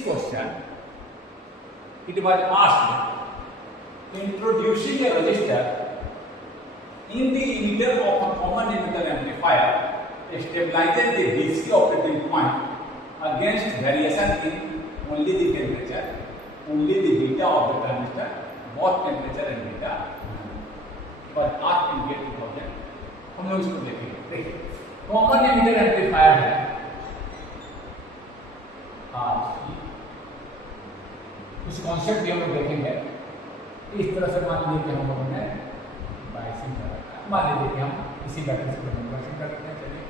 this question, it was asked, introducing a resistor in the emitter of a common emitter amplifier stabilizes the DC operating point against variation in only the temperature, only the beta of the transistor, both temperature and beta. पर आज इन gate project हम लोग इसको देखेंगे। देखिए common emitter amplifier है उस concept भी हम लोग देखेंगे। इस तरह से मान लीजिए कि हम लोगों ने बाइसिंग कर रखा है, मान लीजिए कि हम इसी बैटरी से कन्वर्शन कर रहे हैं। चलिए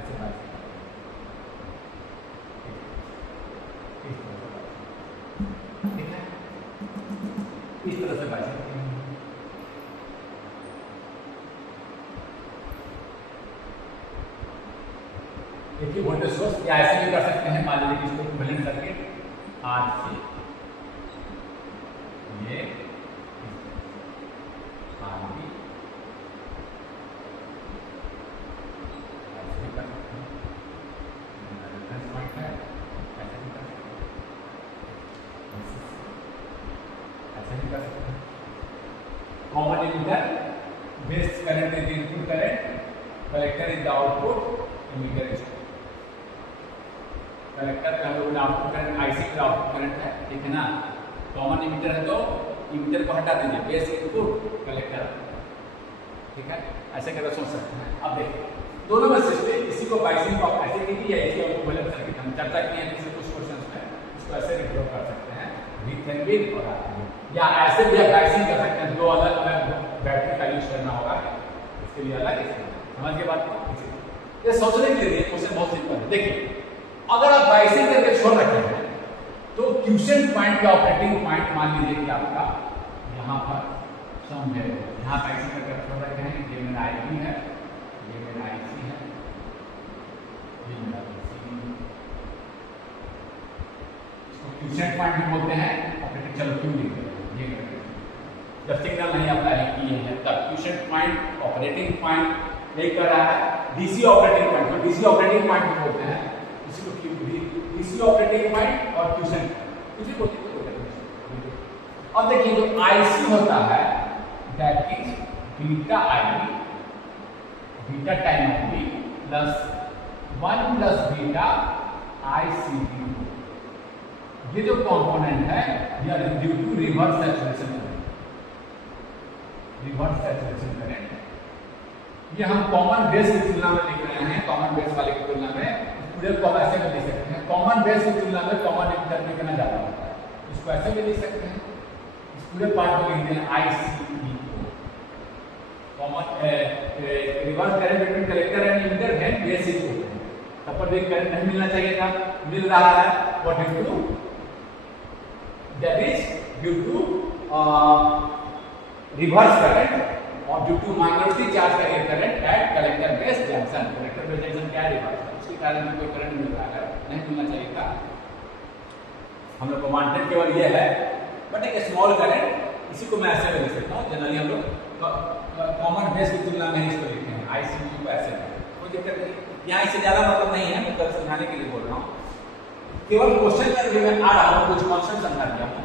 ऐसे बाइसिंग ठीक है, इस तरह से बाइसिंग देखिए वोल्टेज सोर्स या ऐसे भी कर सकते हैं। मान लीजिए कि इसको इक्विवेलेंट सर्किट आरसी ये आरबी ऐसे भी कर सकते हैं, रेफरेंस पॉइंट है ऐसे भी कर सकते हैं, ऐसे भी कर सकते हैं। Common emitter base current is input current, collector is the output, emitter is collector का हम लोगों ने आउटपुट करंट आईसी का आउटपुट करंट है, ठीक है ना। कॉमन एमिटर है तो एमिटर को हटा दीजिए, बेस इनपुट कलेक्टर, ठीक है। ऐसे करके सोच सकते हैं। अब देखिए दोनों में से इसी को बाइसिंग को ऐसे कीजिए या इसके इक्विवेलेंट सर्किट हम चर्चा किए हैं पिछले कुछ क्वेश्चंस में, इसको ऐसे रिप्रेजेंट कर सकते हैं वीथेनविन और आरबी, या ऐसे भी बाइसिंग कर सकते हैं। दो अलग अलग बैटरी का यूज करना होगा, इसके लिए अलग इसके लिए। समझ के बात को ये सोचने के लिए क्वेश्चन बहुत सिंपल है। देखिए अगर आप बाइसिंग करके छोड़ रखे हैं तो क्यूसेंट पॉइंट का ऑपरेटिंग पॉइंट मान लीजिए कि आपका यहाँ पर सम है, यहाँ बाइसिंग करके छोड़ रखे हैं। ये मेरा आईपी है, ये मेरा आईसी है, ये मेरा पीसी है। इसको क्यूसेंट पॉइंट भी बोलते हैं ऑपरेटिंग। चलो क्यों लिखते हैं, ये जब सिग्नल नहीं आता है कि ये है तब क्यूसेंट पॉइंट ऑपरेटिंग पॉइंट नहीं कर रहा है। डीसी ऑपरेटिंग पॉइंट, तो डीसी ऑपरेटिंग पॉइंट भी बोलते हैं, डीसी ऑपरेटिंग पॉइंट और क्यूसेंट कुछ भी बोलते हैं। अब देखिए जो आईसी होता है that is beta I, beta time of B plus 1 plus beta ICB. ये जो कंपोनेंट है ये due to reverse saturation current, reverse saturation current. ये हम कॉमन बेस की तुलना में लिख रहे हैं, कॉमन बेस वाले की तुलना में पूरे को ऐसे भी लिख सकते हैं। कॉमन बेस की तुलना में कॉमन एमिटर में कितना ज्यादा होता है, इसको ऐसे भी लिख सकते हैं। इस पूरे पार्ट को लिख देना ICB common reverse current between collector and emitter then base is open. तब पर भी करंट नहीं मिलना चाहिए था, मिल रहा है। What due to, that is due to reverse current और due to minority charge carrier current at collector base junction. Collector base junction क्या है, रिवर्स, उसके कारण में कोई करंट मिल रहा है, नहीं मिलना चाहिए था। हम लोग को वांटेड केवल ये है, बट एक स्मॉल करंट, इसी को मैं ऐसे लिख सकता हूँ। जनरली हम लोग कॉमन बेस की तुलना में इसको लिखते हैं, आईसीबी को ऐसे, कोई दिक्कत नहीं। यहाँ इससे ज्यादा मतलब नहीं है, मैं समझाने के लिए बोल रहा हूँ। केवल क्वेश्चन करके मैं आ रहा हूँ, कुछ कॉन्सेप्ट समझा दिया हूँ।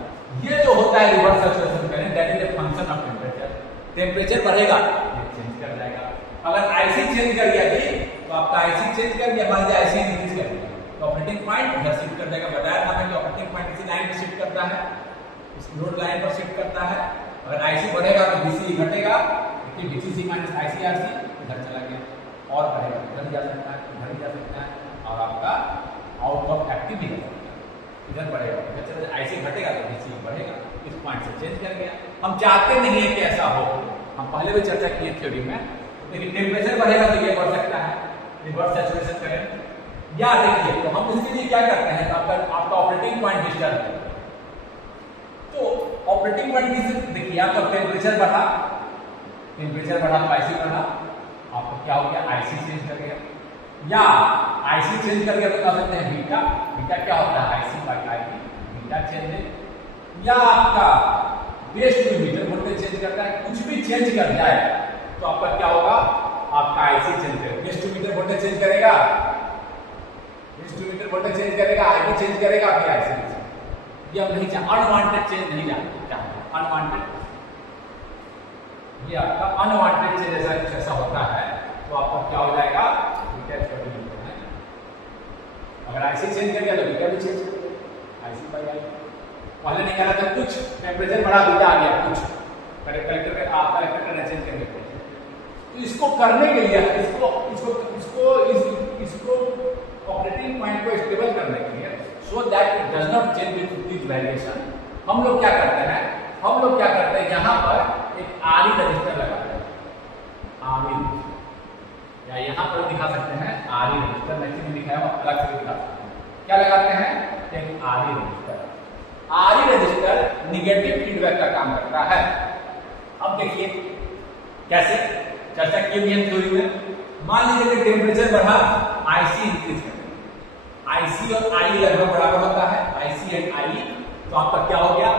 ये जो होता है reverse saturation current that is a function of temperature. Temperature बढ़ेगा ये चेंज कर जाएगा। अगर आईसी चेंज कर दिया जी तो आपका आईसी चेंज कर दिया, मान लीजिए आईसी इंक्रीज कर दिया तो ऑपरेटिंग पॉइंट इधर शिफ्ट कर जाएगा। बताया था मैं कि ऑपरेटिंग पॉइंट इसी लाइन पे शिफ्ट करता है, इस लोड लाइन पर शिफ्ट करता है। अगर आईसी बढ़ेगा तो डीसी घटेगा, क्योंकि डीसी माइनस आईसीआरसी इधर चला गया, और बढ़ेगा इधर जा सकता है, इधर जा सकता है, और आपका आउट ऑफ एक्टिव भी जा सकता है, इधर बढ़ेगा, इधर चला। आईसी घटेगा तो डीसी बढ़ेगा, इस पॉइंट से चेंज कर गया। हम चाहते नहीं है कि ऐसा हो, हम पहले भी चर्चा की है थ्योरी में। लेकिन टेम्परेचर बढ़ेगा तो ये बढ़ सकता है, रिवर्स सैचुरेशन करंट। या देखिए तो हम इसके लिए क्या करते हैं, आपका ऑपरेटिंग पॉइंट डिस्टर्ब है तो ऑपरेटिंग पॉइंट की देखिए, या तो टेम्परेचर बढ़ा तो आईसी बढ़ा, आपको क्या हो गया, आईसी चेंज कर गया। या आईसी चेंज कर गया तो कह सकते हैं बीटा, बीटा क्या होता है, IC by IP, beta change है। या आपका base to emitter voltage change करता है, कुछ भी चेंज कर जाए तो आपका क्या होगा, आपका आईसी चेंज करेगा। Base to emitter voltage change करेगा base to emitter voltage change करेगा, आईबी चेंज करेगा, फिर आईसी चेंज। ये हम नहीं चाहते, अनवांटेड चेंज नहीं चाहते, अनवांटेड, ये आपका अनवांटेड चेंज ऐसा कुछ ऐसा होता है तो आपका क्या हो जाएगा, बीटा इक्वल टू है। अगर आईसी चेंज कर दिया तो बीटा भी चेंज कर देगा, आईसी बाई आई। पहले नहीं करा था कुछ, टेम्परेचर बढ़ा, बीटा आ गया कुछ, कलेक्टर करना चेंज कर देते हैं। तो इसको करने के लिए इसको ऑपरेटिंग पॉइंट को स्टेबल करने के लिए, so that it does not change with variation, हम लोग क्या करते हैं, यहाँ पर एक आरई रजिस्टर लगाते हैं, आरई, या यहाँ पर दिखा सकते हैं आरई रजिस्टर, नहीं दिखाया अलग से दिखा सकते हैं। क्या लगाते हैं, एक आरई resistor. RE register negative feedback का काम करता है। अब देखिए कैसे चर्चा की हुई है थ्योरी में। मान लीजिए कि टेम्परेचर बढ़ा, आईसी इंक्रीज कर, आईसी और आई लगभग बराबर होता है, आईसी एंड आई, तो आपका क्या हो गया,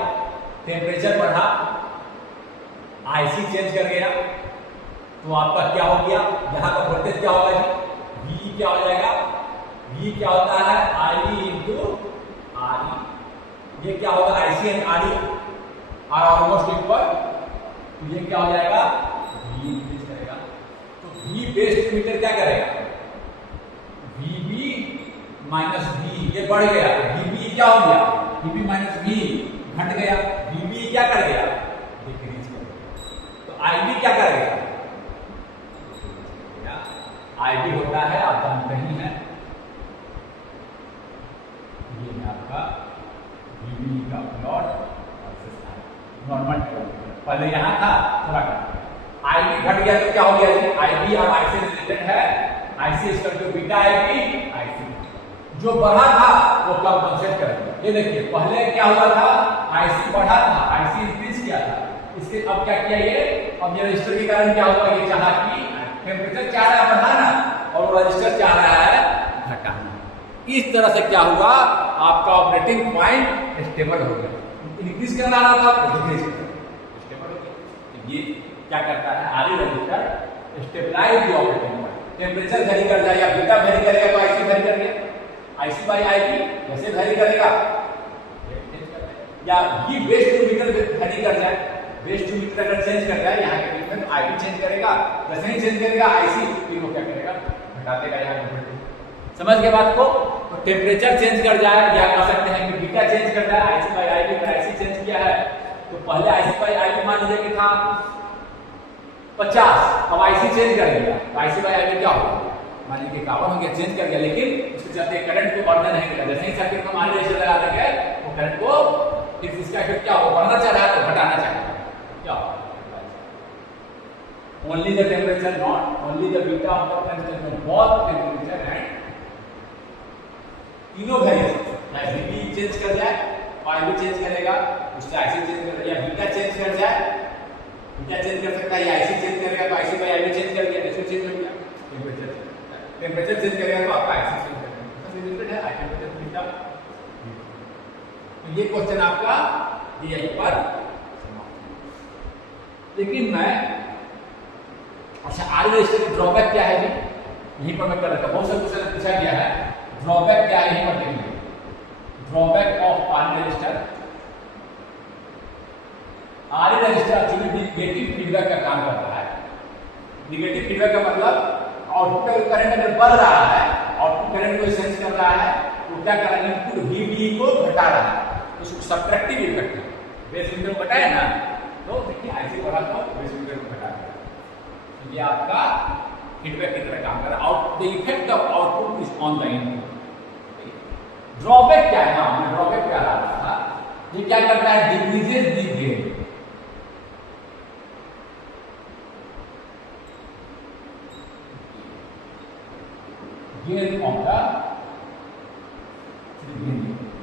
टेम्परेचर बढ़ा, आईसी चेंज कर गया, तो आपका क्या हो गया, यहाँ का वोल्टेज क्या होगा जी, वी क्या हो जाएगा, वी क्या होता है, आई इंटू आरई, ये क्या होगा, IC and RE are almost equal, तो ये क्या हो जाएगा, वी इंक्रीज करेगा। तो वी बेस टू मीटर क्या करेगा, वीबी माइनस वी, ये बढ़ गया, वीबी क्या हो गया, वीबी माइनस वी घट गया, वीबी क्या कर गया, डिक्रीज कर गया। तो आईबी क्या कर गया, आईबी होता है, आप जानते ही हैं, ये है आपका वीबी का प्लॉट नॉर्मल, पहले यहां था थोड़ा आईबी घट गया तो क्या हो गया जी, आईबी और आईसी रिलेटेड है, IC equal to beta IB, IC जो बढ़ा था वो कंपनसेट कर दिया। ये देखिए पहले क्या हुआ था, आईसी बढ़ा था, आईसी इंक्रीज किया था, इसके अब क्या किया ये, अब ये रजिस्टर के कारण क्या हुआ, ये चाहा कि टेम्परेचर चाह रहा है बढ़ाना और वो रजिस्टर चाह रहा है घटाना। इस तरह से क्या हुआ, आपका ऑपरेटिंग पॉइंट स्टेबल हो गया, इंक्रीज करना रहा था तो डिक्रीज कर स्टेबल हो गया। ये क्या करता है, RE resistor stabilise the operating point, temperature vary कर जाए या बीटा वेरी करेगा तो आईसी वेरी कर गया, आईसी बाई आईबी जैसे वेरी करेगा, या ये बेस टू मीटर वेरी कर जाए, बेस टू मीटर अगर चेंज कर जाए यहाँ के बीच में तो आईबी चेंज करेगा, जैसे ही चेंज करेगा आईसी फिर वो क्या करेगा, घटा देगा यहाँ पे। समझ गए बात को, तो टेम्परेचर चेंज कर जाए या कह सकते हैं कि बीटा चेंज कर जाए, आईसी बाई आईबी में आईसी चेंज किया है तो पहले आईसी बाई आईबी मान लीजिए कि था 50, अब आईसी चेंज कर दिया तो आईसी बाई आईबी क्या होगा, मान लीजिए 51 हो गया, चेंज कर दिया, लेकिन उसके चलते करंट को बढ़ना नहीं मिला, जैसे ही सर्किट में मान लीजिए लगा देंगे वो करंट को फिर इसका इफेक्ट क्या होगा, बढ़ना चाह रहा है तो घटाना चाहिए, क्या होगा, only the temperature not only the beta of the temperature, both temperature and तीनों वेरिएशन, वीबी चेंज कर जाए आईबी चेंज करेगा, उससे आईसी चेंज कर या बीटा चेंज कर जाए, बीटा चेंज कर सकता है या आईसी चेंज करेगा तो आईसी बाई आईबी चेंज कर गया, इसको चेंज हो गया, टेम्परेचर चेंज करेगा तो आपका आईसी चेंज करेगा, सब रिलेटेड है, आई टेम्परेचर बीटा। तो ये क्वेश्चन आपका ये यहीं पर, लेकिन मैं अच्छा आरई रजिस्टर की ड्रॉबैक क्या है जी, यहीं पर मैं कर रहा था, बहुत सारे क्वेश्चन पूछा गया है, ड्रॉबैक क्या है यहीं पर देखेंगे, drawback of RE resistor. RE resistor actually negative feedback का काम करता है। नेगेटिव फीडबैक का मतलब आउटपुट करंट अगर बढ़ रहा है, आउटपुट करंट को सेंस कर रहा है तो क्या कर रहा है, इनपुट वीबी को घटा रहा है, तो उसको सब्ट्रैक्टिव इफेक्ट है, बेस मीटर को घटाया ना, तो देखिए आईसी बढ़ा तो बेस मीटर को घटा दिया, तो ये आपका फीडबैक की तरह काम कर रहा है। The effect of output is on the input. Drawback क्या है, हाँ मैं ड्रॉबैक क्या रहा था, ये क्या करता है, decreases the gain, gain of the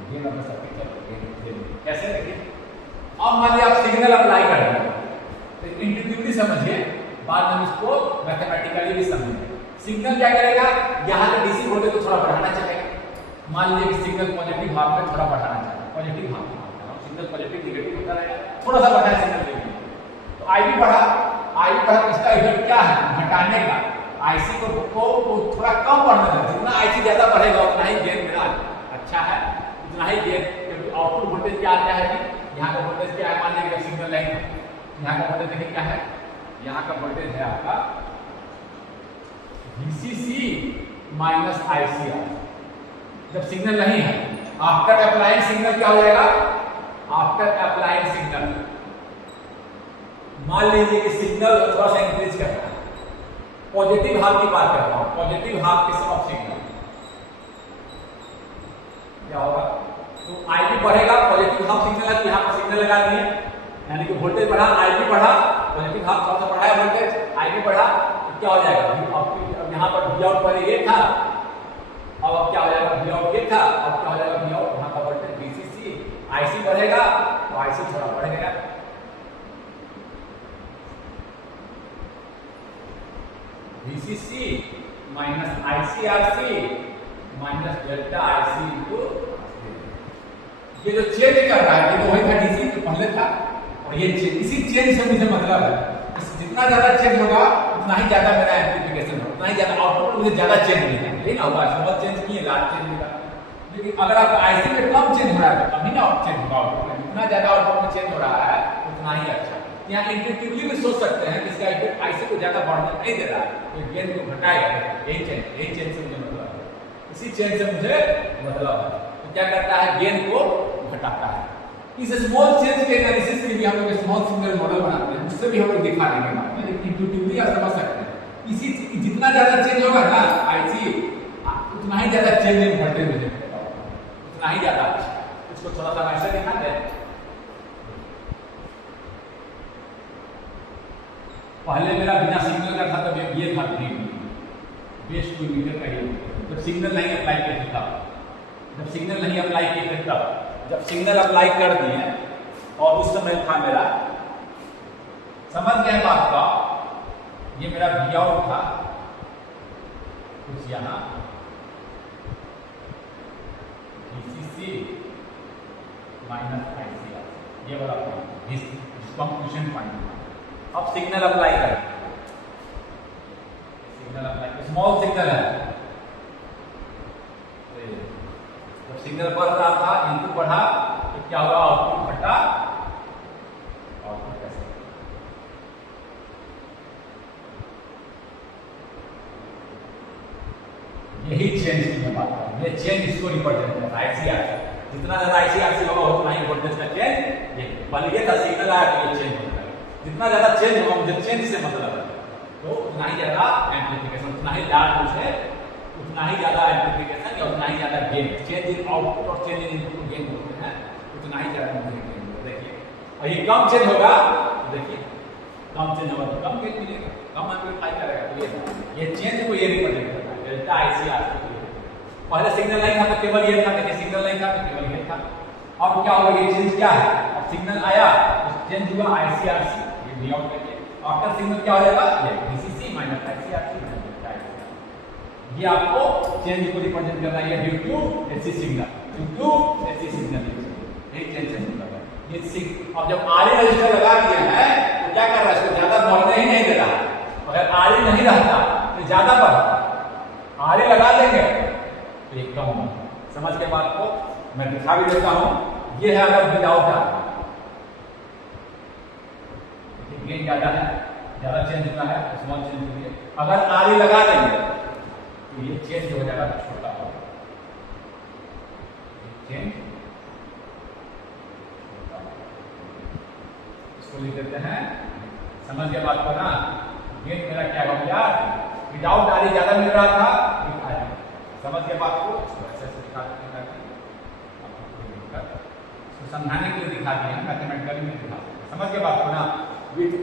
gain of the circuit, कैसे देखिए, अब मान लीजिए आप सिग्नल अप्लाई कर रहे हैं तो इंट्यूटिवली समझिए, बाद में इसको मैथमेटिकली भी समझिए। सिग्नल क्या करेगा, यहाँ का डीसी वोल्टेज को थोड़ा बढ़ाना चाहेगा, मान लीजिए कि सिग्नल पॉजिटिव भाग में थोड़ा बढ़ाना चाहिए, पॉजिटिव भाग में सिग्नल पॉजिटिव नेगेटिव होता रहेगा, थोड़ा सा बढ़ाया सिग्नल देंगे तो आईबी बढ़ा, आईबी बढ़ा, इसका इफेक्ट क्या है, घटाने का, आईसी को थोड़ा कम बढ़ने देना, जितना आईसी ज्यादा बढ़ेगा उतना ही गेन मेरा अच्छा है, उतना ही गेन, क्योंकि आउटपुट वोल्टेज क्या आता है जी, यहाँ का वोल्टेज क्या है, मान लीजिए सिग्नल लाइन है, यहाँ का वोल्टेज देखिए क्या है, यहाँ का वोल्टेज है आपका VCC माइनस ICR। जब सिग्नल नहीं है, आफ्टर अप्लाइंग सिग्नल क्या हो जाएगा, आफ्टर अप्लाइंग सिग्नल मान लीजिए कि सिग्नल थोड़ा सा इंक्रीज करना है, पॉजिटिव हाफ की बात कर रहा हूं, पॉजिटिव हाफ के ऑफ सिग्नल क्या होगा, तो आईपी बढ़ेगा, पॉजिटिव हाफ सिग्नल है तो यहाँ पर सिग्नल लगा दिए, यानी कि वोल्टेज बढ़ा, आईपी बढ़ा, पॉजिटिव हाफ थोड़ा सा बढ़ाया वोल्टेज, आईपी बढ़ा, तो क्या हो जाएगा, अब यहाँ पर वी आउट पहले ये था, अब क्या हो जाएगा, वी आउट ये था, अब क्या हो जाएगा, वी आउट यहाँ का वोल्टेज VCC, आईसी बढ़ेगा तो आईसी थोड़ा बढ़ गया, VCC minus ICRC minus delta IC into, ये जो चेंज कर रहा है ये तो वही था डीसी जो पहले था, और ये इसी चेंज से मुझे मतलब है, जितना ज्यादा चेंज होगा उतना ही ज्यादा मेरा एम्प्लीफिकेशन होगा, उतना ही ज्यादा आउटपुट मुझे ज्यादा चेंज मिलेगा, लेकिन होगा स्मॉल चेंज किए लार्ज चेंज मिलेगा, लेकिन अगर आपका आईसी में कम चेंज हो रहा है तो कभी ना चेंज होगा आउटपुट में, जितना ज्यादा आउटपुट में चेंज हो रहा है उतना ही अच्छा। यहाँ इंट्यूटिवली भी सोच सकते हैं कि इसका इफेक्ट आईसी को ज्यादा बढ़ने नहीं दे रहा है, तो गेन को घटाएगा, यही चेंज से मुझे मतलब है, इसी चेंज से मुझे मतलब है, तो क्या करता है, गेन को घटाता है। इस स्मॉल चेंज के एनालिसिस के लिए हम लोग स्मॉल सिग्नल मॉडल बनाते हैं, उससे भी हम लोग दिखा देंगे, लेकिन इंट्यूटिवली आप समझ सकते हैं, इसी जितना ज्यादा चेंज होगा ना आईसी उतना ही ज्यादा चेंज इन वोल्टेज में उतना ही ज्यादा अच्छा। इसको थोड़ा सा ऐसे दिखाते हैं, पहले मेरा बिना सिग्नल का था तब ये था बेस 2 मीटर का, ये जब सिग्नल नहीं अप्लाई किए थे तब, जब सिग्नल नहीं अप्लाई किए थे तब, जब सिग्नल अप्लाई कर दिए और उस समय था मेरा, समझ गए बात का, ये मेरा वी आउट था कुछ यहाँ VCC माइनस ICR, ये वाला पॉइंट जिसको हम क्वेश्चन पॉइंट, अब सिग्नल अप्लाई करें, सिग्नल अप्लाई स्मॉल सिग्नल है, जब सिग्नल बढ़ रहा था इनपुट बढ़ा तो क्या होगा, आउटपुट घटा, आउटपुट कैसे, यही चेंज की मैं बात कर रहा हूं, ये चेंज इसको रिप्रेजेंट करता है ICRC, जितना ज्यादा ICRC होगा उतना ही वोल्टेज का चेंज, ये पहले ये था सिग्नल आया तो ये चेंज होता है, जितना ज्यादा चेंज होगा मुझे चेंज से मतलब है, तो उतना ही ज्यादा एम्प्लीफिकेशन, उतना ही लार्ज मुझे, उतना ही ज्यादा एम्प्लीफिकेशन या उतना ही ज्यादा गेन, चेंज इन आउटपुट और चेंज इन इनपुट गेन होते हैं, उतना ही ज्यादा मुझे गेन होगा, देखिए, और ये कम चेंज होगा, देखिए कम चेंज होगा तो कम गेन मिलेगा, कम एम्प्लीफाई करेगा, तो ये चेंज को ये रिप्रेजेंट करता है, डेल्टा ICRC। पहले सिग्नल नहीं था तो केवल ये था, देखिए सिग्नल नहीं था तो केवल ये था, अब क्या होगा, ये चेंज क्या है, अब सिग्नल आया तो चेंज हुआ ICRC, ये वी आउट करके, आफ्टर सिग्नल क्या हो जाएगा, ये VCC माइनस ICRC, ये आपको चेंज को रिप्रेजेंट करना है, due to AC signal, due to AC signal, यही चेंज से मतलब है, ये अब जब RE रजिस्टर लगा दिया है तो क्या कर रहा है, इसको ज्यादा बढ़ने ही नहीं दे रहा, अगर RE नहीं रहता तो ज्यादा बढ़ता, RE लगा देंगे तो ये कम होगा, समझ के बात को मैं दिखा भी देता हूं, ये है अगर विदाउट RE, गेन ज्यादा है, ज्यादा चेंज होता है, स्मॉल चेंज के लिए अगर RE लगा देंगे तो ये चेंज हो जाएगा छोटा होगा, चेंज इसको लिख देते हैं, समझ के बात को ना, गेन मेरा क्या हो गया, विदाउट RE ज्यादा मिल रहा था, समझ के बात को ऐसे समझाने के लिए दिखा दिए, मैथमेटिकली में दिखा, समझ के बात को ना, विथ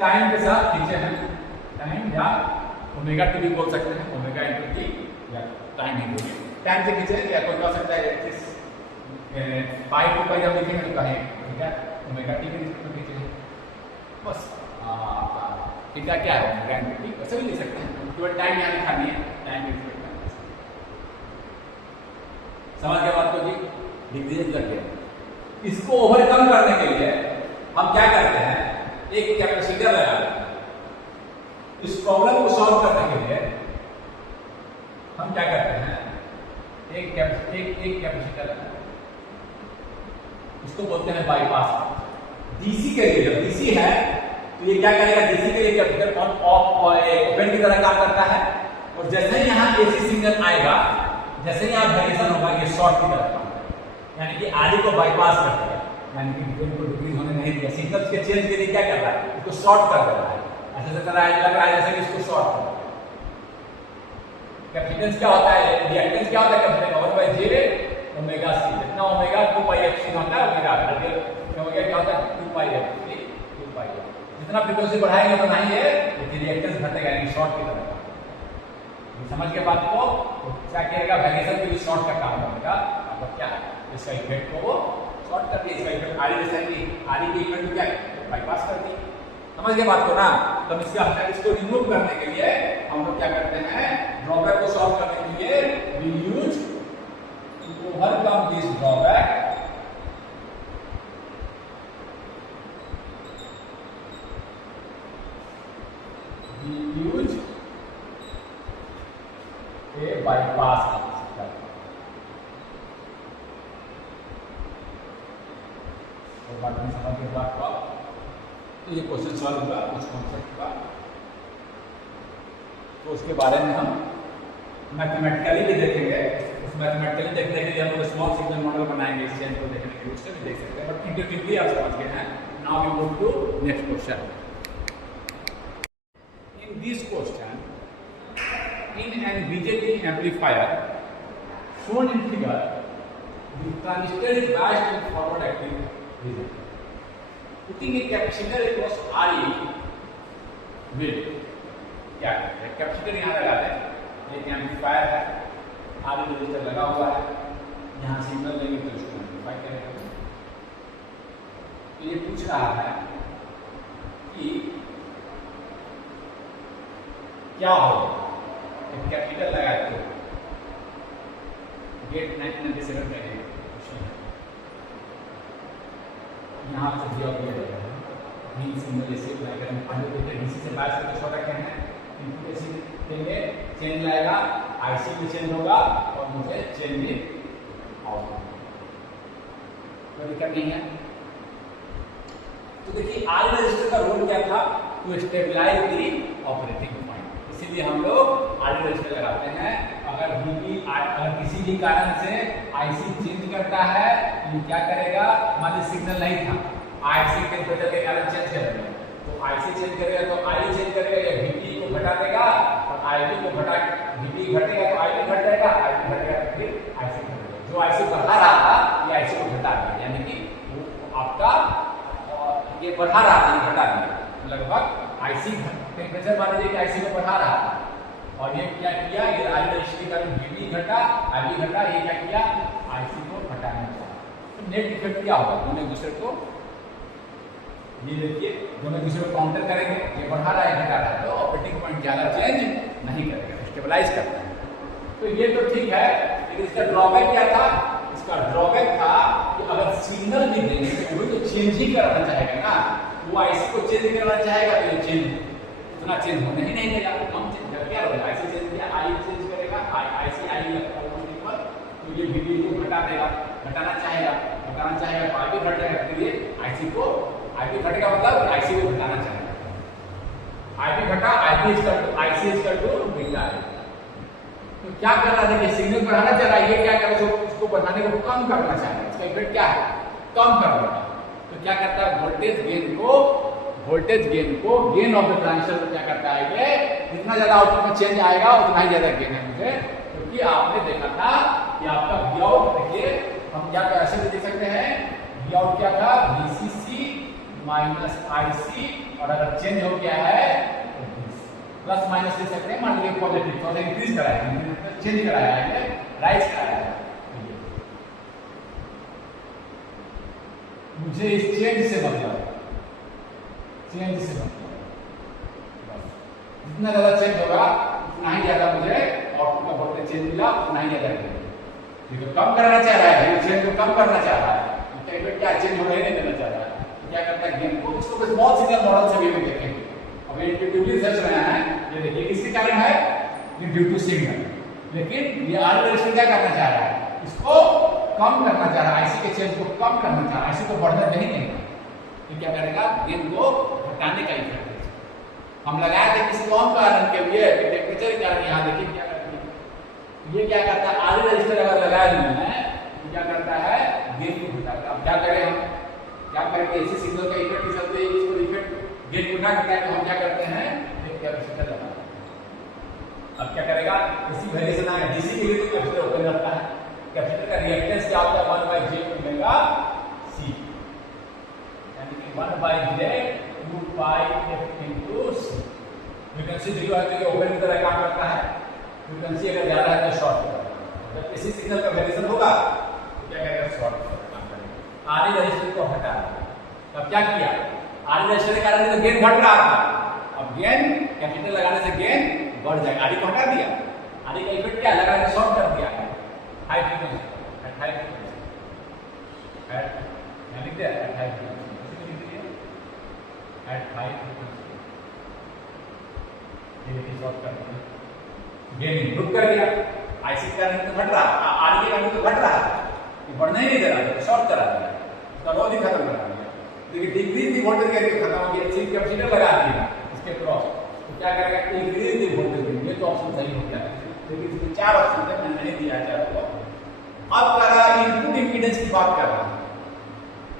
टाइम के साथ खींचे हैं, टाइम या ओमेगा टी भी बोल सकते हैं, ओमेगा इंटू टी या टाइम इंटू टी, टाइम से खींचे या कोई कह सकता है पाई टू पाई जब लिखेंगे तो कहें, ठीक है, ओमेगा टी के रिस्पेक्ट में खींचे, बस थीटा क्या है, ओमेगा इंटू टी, वैसे भी लिख सकते हैं, केवल टाइम यहाँ लिखानी है, टाइम के रिस्पेक्ट में, समझ के बात को जी, डिग्री लग गया। इसको ओवरकम करने के लिए हम क्या करते हैं, एक कैपेसिटर लगा लेते हैं, इस प्रॉब्लम शो करने के लिए हम क्या करते हैं, एक कैपेसिटर इसको बोलते हैं बाईपास। डीसी के लिए जब डीसी है तो ये क्या करेगा, डीसी के लिए कैपेसिटर ऑन ऑफ और ओपन की तरह काम करता है, और जैसे ही यहाँ एसी सिग्नल आएगा, जैसे ही यहाँ वेरिएशन होगा, ये शॉर्ट की तरह काम करेगा, यानी कि आरई को बाईपास कर देगा, यानी कि गेन को डिक्रीज होने नहीं दिया। सिग्नल्स के चेंज के लिए क्या कर रहा है, इसको शॉर्ट कर दे रहा है, ऐसे से कर रहा है, लग रहा है जैसे कि इसको शॉर्ट कर। कैपेसिटेंस क्या होता है, रिएक्टेंस क्या होता है, कैपेसिटेंस 1/j ओमेगा सी, जितना ओमेगा 2πfc होता है, ओमेगा क्या होता है 2πfc 2π। जितना फ्रीक्वेंसी बढ़ाएंगे तो नहीं है रिएक्टेंस घटेगा, यानी शॉर्ट की तरह। समझ के बात को, तो क्या करेगा, वेरिएशन के लिए शॉर्ट का काम करेगा। अब क्या है, इसका इफेक्ट को वो शॉर्ट कर दिया, इसका इफेक्ट आरई जैसा कि आरई के इफेक्ट क्या है, बाईपास कर दी। समझ के बात को ना। तो इसको रिमूव करने के लिए हम लोग क्या करते हैं, ड्रॉबैक को सॉल्व करने के लिए we use to overcome this drawback we use a bypass capacitor. और बात में समझ के बात को, तो ये क्वेश्चन सॉल्व हुआ, कुछ कॉन्सेप्ट का, तो उसके बारे में हम मैथमेटिकली भी देखेंगे। उस मैथमेटिकली देखने के लिए हम लोग स्मॉल सिग्नल मॉडल बनाएंगे, इस चेंज को देखने के लिए, उससे भी देख सकते हैं, बट इंट्यूटिवली आप समझ गए हैं। Now we move to next question. In this question, in an BJT amplifier shown in figure, the transistor is biased in forward acting region. Putting a capacitor across RE will क्या है, capacitor यहाँ लगा है, एक amplifier है, RE register लगा हुआ है, यहाँ सिग्नल लेंगे तो इसको एम्पलीफाई करेगा। तो ये पूछ रहा है कि क्या होगा, एक कैपिटल लगा तो गेट 1997 में है, यहाँ से दिया गया है डी सिग्नल ऐसे अगर हम पहले देखे डीसी से बाहर से छोड़ रखे हैं, इनपुट ऐसे देंगे, चेंज लाएगा, आईसी में चेंज होगा और मुझे चेंज भी आउट, कोई दिक्कत नहीं है। तो देखिए आर रजिस्टर का रोल क्या था, to stabilise the operating point, इसीलिए हम लोग आर रजिस्टर लगाते हैं। अगर अगर किसी भी कारण से आईसी चेंज करता है तो ये क्या करेगा, मान लीजिए सिग्नल नहीं था, आईसी टेम्परेचर के कारण चेंज करेगा, तो आईसी चेंज करेगा तो आई चेंज करेगा, या वीटी को घटा देगा और आईबी को घटा, वीटी घटेगा तो आईबी घट जाएगा, आईबी घटेगा तो फिर आईसी घटेगा। जो आईसी बढ़ा रहा था ये आईसी को घटा दिया, यानी कि आपका ये बढ़ा रहा था, ये घटा दिया, लगभग आईसी टेम्परेचर मान लीजिए कि आईसी को बढ़ा रहा था, और ये क्या किया, ये आई रजिस्टर के कारण वीटी घटा, आईबी घटा, ये क्या किया, आईसी को घटाने लगा। तो नेट इफेक्ट क्या होगा, दोनों एक दूसरे को, ये देखिए दोनों एक दूसरे को काउंटर करेंगे, ये बढ़ा रहा है घटा रहा है, तो ऑपरेटिंग पॉइंट ज्यादा चेंज नहीं करेगा, स्टेबलाइज करता है। तो ये तो ठीक है, लेकिन इसका ड्रॉबैक क्या था, इसका ड्रॉबैक था कि अगर सिग्नल भी देंगे तो वो तो चेंज ही करना चाहेगा ना, वो आईसी को चेंज करना चाहेगा तो ये चेंज उतना चेंज होने ही नहीं देगा, कम चेंज क्या होगा, आईसी चेंज किया, आई चेंज करेगा, आईसी आई लगता, तो ये वीटी को घटा देगा, घटाना चाहेगा तो आईबी घट जाएगा, फिर ये आईसी को, आईबी घटेगा मतलब आईसी को घटाना चाहेगा, आईबी घटा, IB equal to IC equal to beta है। तो क्या कर रहा है, सिग्नल बढ़ाना चाह रहा है, ये क्या कर रहा है, उसको बढ़ाने को कम करना चाह रहा है, इसका इफेक्ट क्या है, कम करने का। तो क्या करता है, वोल्टेज गेन को गेन ऑफ द ट्रांजिस्टर को क्या करता है, ये जितना ज्यादा आउटपुट में चेंज आएगा उतना ही ज्यादा गेन है मुझे, क्योंकि आपने देखा था कि आपका वी आउट, देखिए हम क्या ऐसे भी देख सकते हैं, वी आउट क्या था, वीसीसी माइनस आईसी, और अगर चेंज हो गया है तो प्लस माइनस ले सकते हैं, मान लीजिए पॉजिटिव, थोड़ा इंक्रीज कराया, चेंज कराया है, राइज कराया है, मुझे इस चेंज से मतलब, जितना ज्यादा चेंज होगा उतना ही ज्यादा मुझे आउटपुट का वोल्टेज चेंज मिला, उतना ही ज्यादा ये तो कम करना चाह रहा है, ये चेंज को कम करना चाह रहा है, तो क्या चेंज होने नहीं देना चाह रहा है, क्या करता है गेन को, इसको स्मॉल सिग्नल मॉडल से भी देखेंगे, अब इंट्यूटिवली सर्च रहे हैं, ये देखिए किसके कारण है, ये ड्यू टू सिग्नल। लेकिन ये आरएल रजिस्टर क्या करना चाह रहा है, इसको कम करना चाह रहा है, आईसी के चेंज को कम करना चाह रहा है, आईसी को बढ़ने नहीं देगा। तो क्या करेगा, गेन को घटाने का इफेक्ट है। हम लगाए थे किसी और कारण के लिए, टेम्परेचर के कारण, यहाँ देखिए क्या करता है, ये क्या करता है, आरएल रजिस्टर अगर लगाए हुए हैं तो क्या करता है, गेन को घटाएगा। अब क्या करें हम, क्या करेंगे, इसी सिग्नल का इफेक्ट के चलते इसको इफेक्ट गेन को ना घटाए तो हम क्या करते हैं, एक कैपेसिटर लगाते हैं। अब क्या करेगा, इसी वेरिएशन आएगा, डीसी के लिए तो कैपेसिटर ओपन रहता है, कैपेसिटर का रिएक्टेंस क्या होता है, 1/j ओमेगा c, यानी कि 1/j 2πf into c। Frequency zero है तो ये ओपन की तरह काम करता है, फ्रीक्वेंसी अगर ज्यादा है तो शॉर्ट करेगा। जब किसी सिग्नल का वेरिएशन होगा तो क्या करेगा, शॉर्ट काम करेगा। आरएल रजिस्टर को हटा दिया। अब क्या किया, आरएल रजिस्टर के कारण तो गेन घट रहा था, अब गेन कैपेसिटर लगाने से गेन बढ़ जाएगा। आरडी को हटा दिया, आरडी का इफेक्ट क्या लगा, शॉर्ट कर दिया high frequency, at high frequency, at यानी कि एट हाई फ्रीक्वेंसी, लिख दीजिए एट हाई फ्रीक्वेंसी, ये देखिए शॉर्ट कर दिया, गेन इंप्रूव कर दिया। आईसी का करंट तो घट रहा, आरडी का करंट तो घट रहा, ये बढ़ने ही नहीं दे रहा था, शॉर्ट करा दिया, उसका रोध ही खत्म करा दिया। देखिए डिक्रीज दी वोल्टेज करके खत्म हो गया, सिर्फ कैपेसिटर लगा दिया इसके क्रॉस, तो क्या करेगा, इंक्रीज दी वोल्टेज, ये तो ऑप्शन सही हो गया। लेकिन इसमें चार ऑप्शन थे, मैंने नहीं दिया चार को। अब कर रहा है इनपुट इंपीडेंस की बात कर रहा हूं,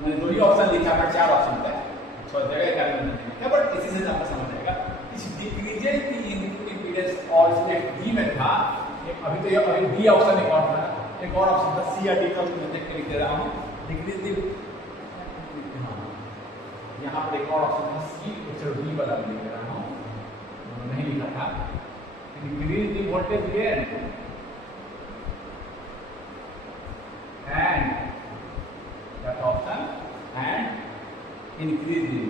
मैंने दो ही ऑप्शन लिखा पर चार ऑप्शन थे, छोड़ जगह करने नहीं लिखा, बट इसी से आपको समझ आएगा। इस डिक्रीजेज की इनपुट इंपीडेंस और इसमें डी में था, अभी तो ये अभी डी ऑप्शन एक और था, एक और ऑप्शन था सी या डी का, मैं देख के लिख दे रहा हूं। डिक्रीज दी, यहाँ पर एक और ऑप्शन था सी, तो डी वाला लिख रहा हूं, नहीं लिखा था। Increase the voltage gain and that option and increase the,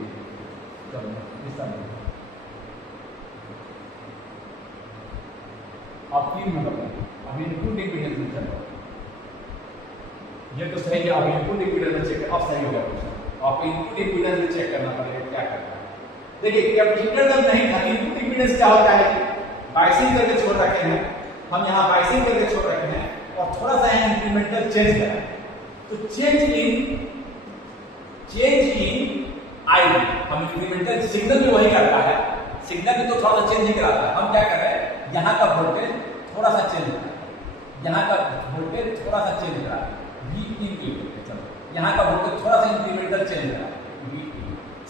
अब तीन मतलब अब इनपुट इंपीडेंस में चलो, ये तो सही है, अब इनपुट इंपीडेंस में चेक, अब सही हो गया क्वेश्चन। आप इनपुट इंपीडेंस में चेक करना पड़ेगा क्या करना है। देखिए कैपेसिटर जब नहीं था, इनपुट इंपीडेंस क्या होता है कि बाइसिंग करके छोड़ रखे हैं, हम यहाँ बाइसिंग करके छोड़ रखे हैं और थोड़ा सा यहाँ इंक्रीमेंटल चेंज करा, तो चेंज इन आईडी, हम इंक्रीमेंटल सिग्नल भी वही करता है, सिग्नल भी तो थोड़ा सा चेंज ही कराता है। हम क्या कर रहे हैं, यहाँ का वोल्टेज थोड़ा सा चेंज करा, यहाँ का वोल्टेज थोड़ा सा चेंज करा, वी इन, चलो यहाँ का वोल्टेज थोड़ा सा इंक्रीमेंटल चेंज करा,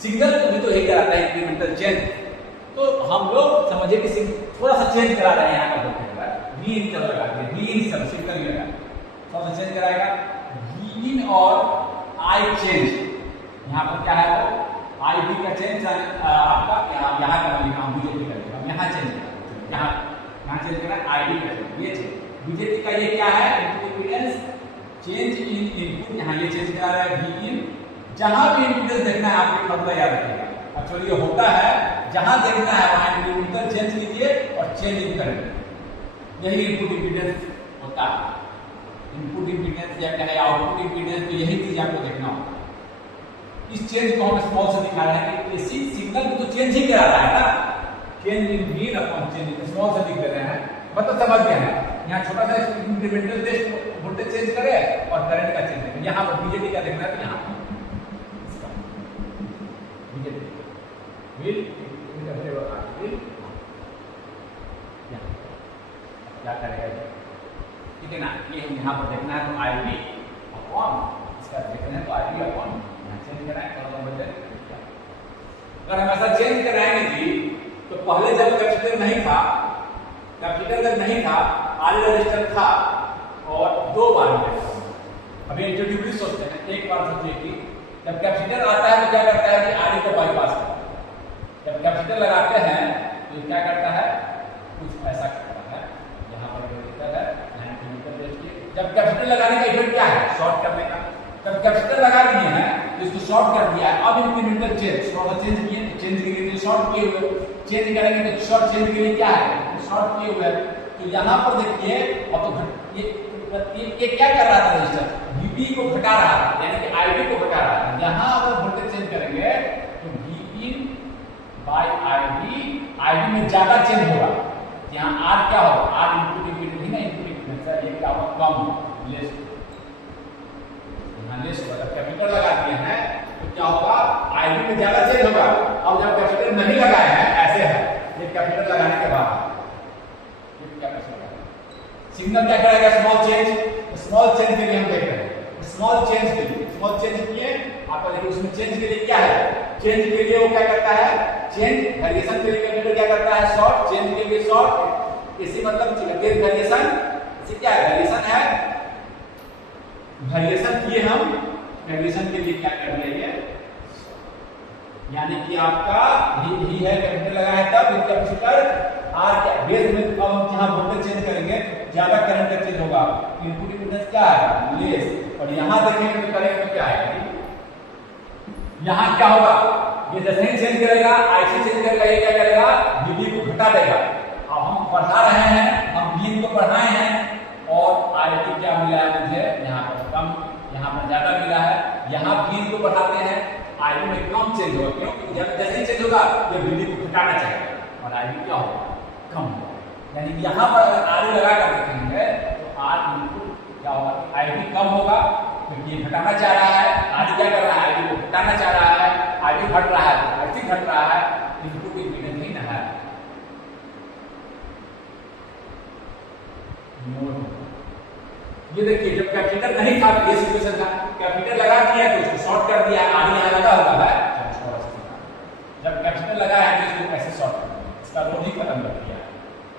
सिग्नल को भी तो यही कराता है इंक्रीमेंटल चेंज, तो हम लोग समझे कि थोड़ा सा चेंज करा रहे हैं, यहाँ का वोल्टेज वी इन चल लगा के, वी इन सब सिग्नल ही लगा थोड़ा सा चेंज कराएगा, वी इन और आई चेंज, यहाँ पर क्या है वो आई बी का चेंज आपका यहाँ का मैं लिखा हूँ बीजेपी का, यहाँ चेंज करा, यहाँ चेंज करा आई बी का चेंज, ये चेंज बीजेपी का, ये क्या है input impedance change in input, यहाँ ये चेंज करा रहा है वी इन। जहां भी इंपीडेंस देखना है आपको मतलब याद रखिएगा, एक्चुअली ये होता है जहां देखना है वहां इंक्रीमेंटल चेंज कीजिए और चेंज इन करेंगे, यही इनपुट इंपीडेंस होता है। इनपुट इंपीडेंस या कहे आउटपुट इंपीडेंस, तो यही चीज आपको देखना होगा। इस चेंज को हम स्मॉल से दिखा रहे हैं कि इसी सिग्नल को तो चेंज ही करा रहा है ना, change in mean upon change in, small से दिख दे रहे हैं, मतलब समझ गए हैं। यहाँ छोटा सा इंक्रीमेंटल टेस्ट वोल्टेज चेंज करे और करंट का चेंज करे, यहाँ पर बीजेपी का देखना है तो यहाँ क्या करेगा, ठीक है ना, ये हम यहाँ पर देखना है तो आई बी अपॉन, इसका देखना है तो आई बी अपॉन, यहाँ चेंज करना है तो बदल। अगर हम ऐसा चेंज कराएंगे जी, तो पहले जब कैपेसिटर नहीं था, कैपेसिटर जब नहीं था, आरएल रजिस्टर था और दो बार में, अभी इंट्रोड्यूस सोचते हैं, एक बार सोचिए कि जब कैपेसिटर आता है तो क्या करता है कि आरएल को बाईपास करता है, जब कैपेसिटर लगाते हैं तो क्या करता है, कुछ ऐसा करता है, यहाँ पर रेजिस्टर है, जब कैपेसिटर लगाने का इफेक्ट क्या है, शॉर्ट करने का। जब कैपेसिटर लगा दिए हैं तो इसको शॉर्ट कर दिया है, अब इंक्रीमेंटल चेंज, थोड़ा सा चेंज किए, चेंज के लिए शॉर्ट किए हुए, चेंज करेंगे तो शॉर्ट चेंज के लिए क्या है, शॉर्ट किए हुए, तो यहाँ पर देखिए, अब तो ये क्या कर रहा था रजिस्टर, वीपी को घटा रहा था, यानी कि आईबी को घटा रहा था। यहाँ अगर वोल्टेज चेंज करेंगे तो V in by I B में ज्यादा चेंज होगा। यहाँ आर क्या होगा, आर इनपुट इम्पीडेंस है ना, इनपुट इम्पीडेंस है, ये क्या होगा, कम लेस, यहाँ लेस होगा। कैपिटल लगा दिए हैं तो क्या होगा, आई बी में ज्यादा चेंज होगा। अब जब कैपिटल नहीं लगाए हैं, ऐसे है, ये कैपिटल लगाने के बाद ये क्या सिग्नल क्या करेगा, स्मॉल चेंज। स्मॉल चेंज के लिए हम देख रहे हैं, स्मॉल चेंज के लिए, स्मॉल चेंज किए आपका, देखिए उसमें चेंज के लिए क्या है, चेंज के लिए वो क्या करता है, चेंज वेरिएशन के लिए कैपिटल क्या करता है, शॉर्ट, चेंज के लिए शॉर्ट, इसी मतलब वेरिएशन, इसी क्या है, वेरिएशन है, वेरिएशन किए हम, वेरिएशन के लिए क्या कर रहे हैं, यानी कि आपका ही है, कैपिटल लगा है तब कैपेसिटर आर क्या बेस में, अब हम यहां वोल्टेज चेंज करेंगे, ज्यादा करंट का चेंज होगा, इनपुट इम्पीडेंस क्या है, लेस, और यहां देखेंगे तो करंट में क्या है, यहां क्या होगा, ये जैसे ही चेंज करेगा, आईसी चेंज करेगा, ये क्या करेगा, बीबी को घटा देगा। अब हम बढ़ा रहे हैं, हम बी को बढ़ाए हैं, और आईटी क्या मिला है मुझे, यहाँ पर कम, यहाँ पर ज्यादा मिला है, यहाँ बी को बढ़ाते हैं, आईबी में कम चेंज होगा, क्योंकि जब जैसे ही चेंज होगा ये बीबी को घटाना चाहिए, और आईबी क्या होगा, कम होगा। यानी कि यहाँ पर अगर आर लगा कर देखेंगे तो आर इनपुट क्या होगा, आईबी कम होगा, क्योंकि ये घटाना चाह रहा है, आर क्या कर रहा है, आईबी को घटाना चाह रहा है, आईबी घट रहा है, आईसी घट रहा है, इनपुट इम्पीडेंस नहीं ना है। ये देखिए जब कैपेसिटर नहीं था, ये सिचुएशन था, कैपेसिटर लगा दिया तो उसको शॉर्ट कर दिया, आर यहाँ लगा हुआ है, जब कैपेसिटर लगा है तो इसको ऐसे शॉर्ट कर दिया, इसका रोड ही खत्म कर दिया,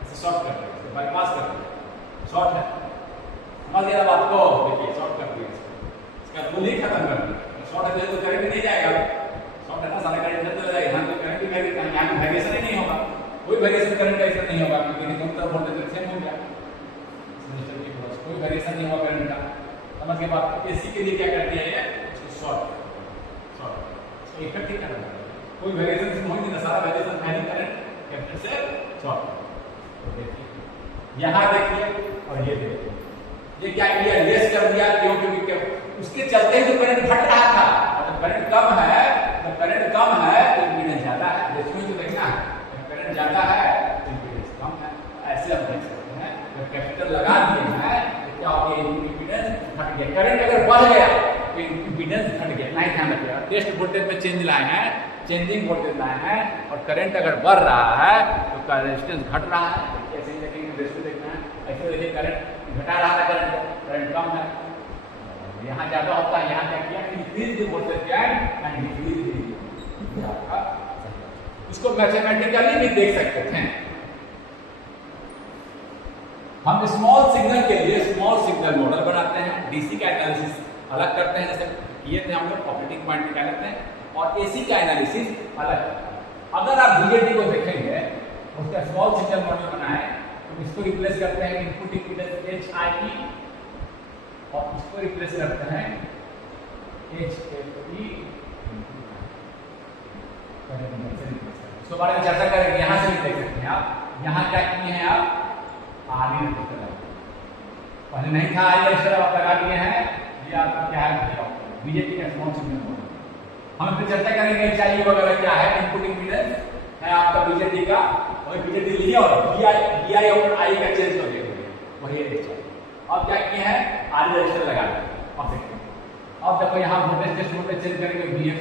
ऐसे शॉर्ट कर दिया, बाईपास कर दिया, शॉर्ट है, समझ गया बात को, देखिए शॉर्ट कर दिया, इसका रोड ही खत्म कर दिया, शॉर्ट है तो करंट नहीं जाएगा, शॉर्ट है ना, सारा करंट चलता जाएगा, यहाँ तो करंट भी यहाँ पे वेरिएशन ही नहीं होगा, कोई वेरिएशन करंट का इसमें नहीं होगा, क्योंकि दोनों तरफ वोल्टेज सेम हो गया, कोई वेरिएशन नहीं हुआ करंट का, समझ के बाद एसी के लिए क्या करते हैं, ये इसको शॉर्ट इसको इकट्ठी करना, कोई वेरिएशन से नहीं, सारा वेरिएशन पहले करंट कैपेसिटर से शॉर्ट। तो देखिए यहाँ देखिए और ये देखिए, ये क्या किया, लेस कर दिया, क्योंकि उसके चलते ही तो करंट घट रहा था, और करंट कम है, तो करंट कम है तो इम्पीडेंस ज्यादा है, रेशियो तो देखना है, करंट ज्यादा है तो इम्पीडेंस कम है, ऐसे हम देख सकते हैं। जब कैपेसिटर लगा दिए हैं क्या हो गया, इम्पीडेंस घट गया, करंट अगर बढ़ गया तो इम्पीडेंस घट गया, नहीं ध्यान रखिएगा, टेस्ट वोल्टेज में चेंज लाए हैं, चेंजिंग वोल्टेज लाए हैं, और करंट अगर बढ़ रहा है तो रेजिस्टेंस घट रहा है, ऐसे ही देखेंगे, रेशियो देखना है, ऐसे देखिए करंट घटा रहा था, करंट कम है, यहाँ ज्यादा होता है, यहाँ क्या किया, increase the voltage and decrease the आपका, इसको मैथमेटिकली भी देख सकते थे। हम स्मॉल सिग्नल के लिए स्मॉल सिग्नल मॉडल बनाते हैं, डीसी का एनालिसिस अलग करते हैं, जैसे किए थे हम लोग, ऑपरेटिंग पॉइंट निकालते हैं, और एसी का एनालिसिस अलग। अगर आप बीजेटी को देखेंगे, उसका स्मॉल सिग्नल मॉडल बनाए तो इसको रिप्लेस करते हैं इनपुट इम्पीडेंस HIE, और इसको रिप्लेस करते हैं HFE, इसके बारे में चर्चा करेंगे, यहाँ से भी देख सकते हैं आप, यहाँ क्या किए हैं आप, आर रजिस्टर पहले नहीं था, आर रजिस्टर आप लगा दिए हैं, ये आपका क्या है, बीजेटी का स्मॉल सिग्नल मॉडल। हम फिर चर्चा करेंगे HIE वगैरह क्या है, इनपुट इम्पीडेंस है आपका बीजेटी का, और बीजेटी लिए और BI और I का चेंज कर दिए, वही रजिस्टर। अब क्या किए हैं, आर रजिस्टर लगा दिए, अब देखते हैं, अब देखो यहाँ वोल्टेज टेस्ट वोल्टेज चेंज करेंगे, VX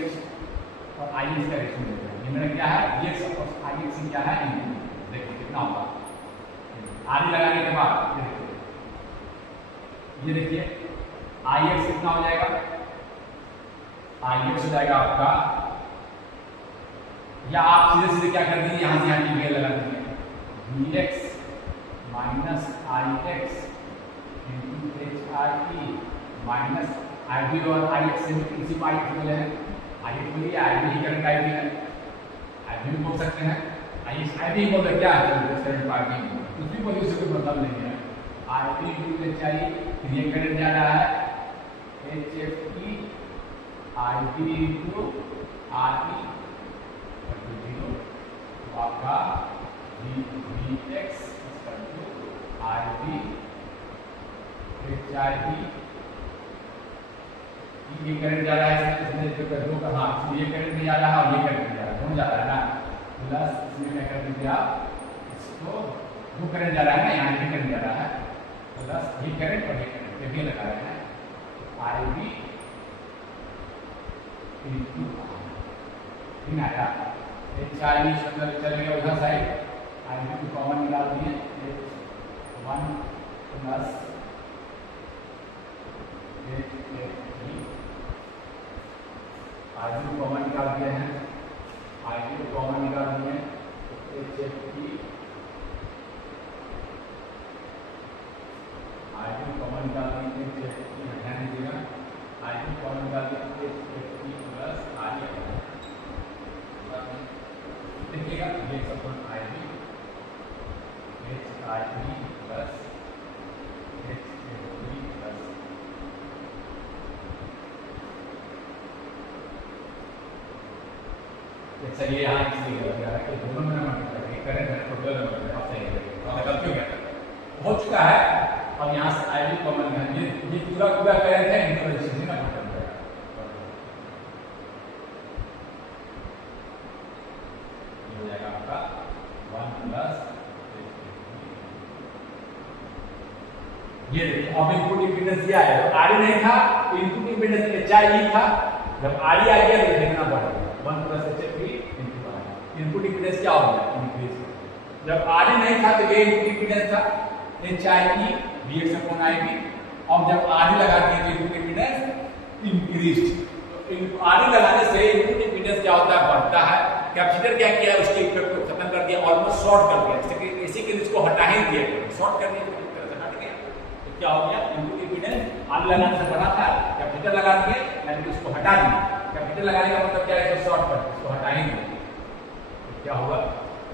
और IX का रेशियो देते हैं, ये मेरा क्या है, VX और IX क्या है, देखिए कितना होगा, आदि लगाने के बाद ये देखिए IX कितना हो जाएगा, IX हो जाएगा आपका, या आप सीधे सीधे क्या कर दीजिए, यहाँ से यहाँ की लगा दीजिए, VX minus IX into HIE minus IB, और IX से इसी को IX बोले हैं, IX बोलिए, IB ही करंट IB है, IB भी बोल सकते हैं, IB बोलते क्या है, कुछ भी बोलिए, उससे कोई मतलब नहीं है, IB इंटू HIE, फिर ये करंट जा रहा है HFE, IB इंटू RE, तो आपका VX IB HIE, ये करंट जा रहा है, इसमें जो हाँ, ये करंट नहीं जा रहा है और ये करंट जा रहा है, दोनों जा रहा है ना, प्लस इसमें क्या कर दीजिए आप, इसको वो करंट जा रहा है ना, यहाँ भी करंट जा रहा है, प्लस ये करंट और ये करंट ये भी लगा रहे हैं, आई बी इंटू इन आया, चालीस चल गया उधर साइड, आई बी को कॉमन निकाल दिए, 1 प्लस आई बी को कॉमन निकाल दिए हैं, आई बी को कॉमन निकाल दिए, चेक की आई बी कॉमन निकाल दिए, चेक की ध्यान दीजिएगा, आई बी कॉमन निकाल दिए, चेक की प्लस आई देखिएगा ये सब I B H I B plus H A B plus चलिए यहाँ इसलिए गलत है कि दोनों में नंबर करंट है टोटल नंबर आप सही है और गलती हो गया हो चुका है। अब यहाँ से आई बी कॉमन है, ये पूरा पूरा करंट है इनको रजिस्ट्रेशन का खत्म हो जाएगा, ये हो जाएगा आपका 1 प्लस ये देखिए अब इनपुट इम्पीडेंस दिया है, तो आर नहीं था तो इनपुट इम्पीडेंस एच आई था, जब आर आ गया तो देखना पड़ेगा 1 plus H F into R, input impedance क्या हो गया इंक्रीज, जब आर नहीं था तो ये इनपुट इम्पीडेंस था H I E V X upon I B, अब जब आर लगा दिए तो इनपुट इम्पीडेंस इंक्रीज, तो आर लगाने से इनपुट इम्पीडेंस क्या होता है बढ़ता है, कैपेसिटर क्या किया उसके इफेक्ट को खत्म कर दिया, ऑलमोस्ट शॉर्ट कर दिया, इसी के लिए इसको हटा ही दिया, शॉर्ट कर दिया क्या हो गया इनपुट इम्पीडेंस आर लगाने से बढ़ा था, कैपेसिटर लगा दिए यानी कि उसको हटा दिए, कैपेसिटर लगाने का मतलब क्या है इसको शॉर्ट कर इसको हटा ही दिए, तो क्या होगा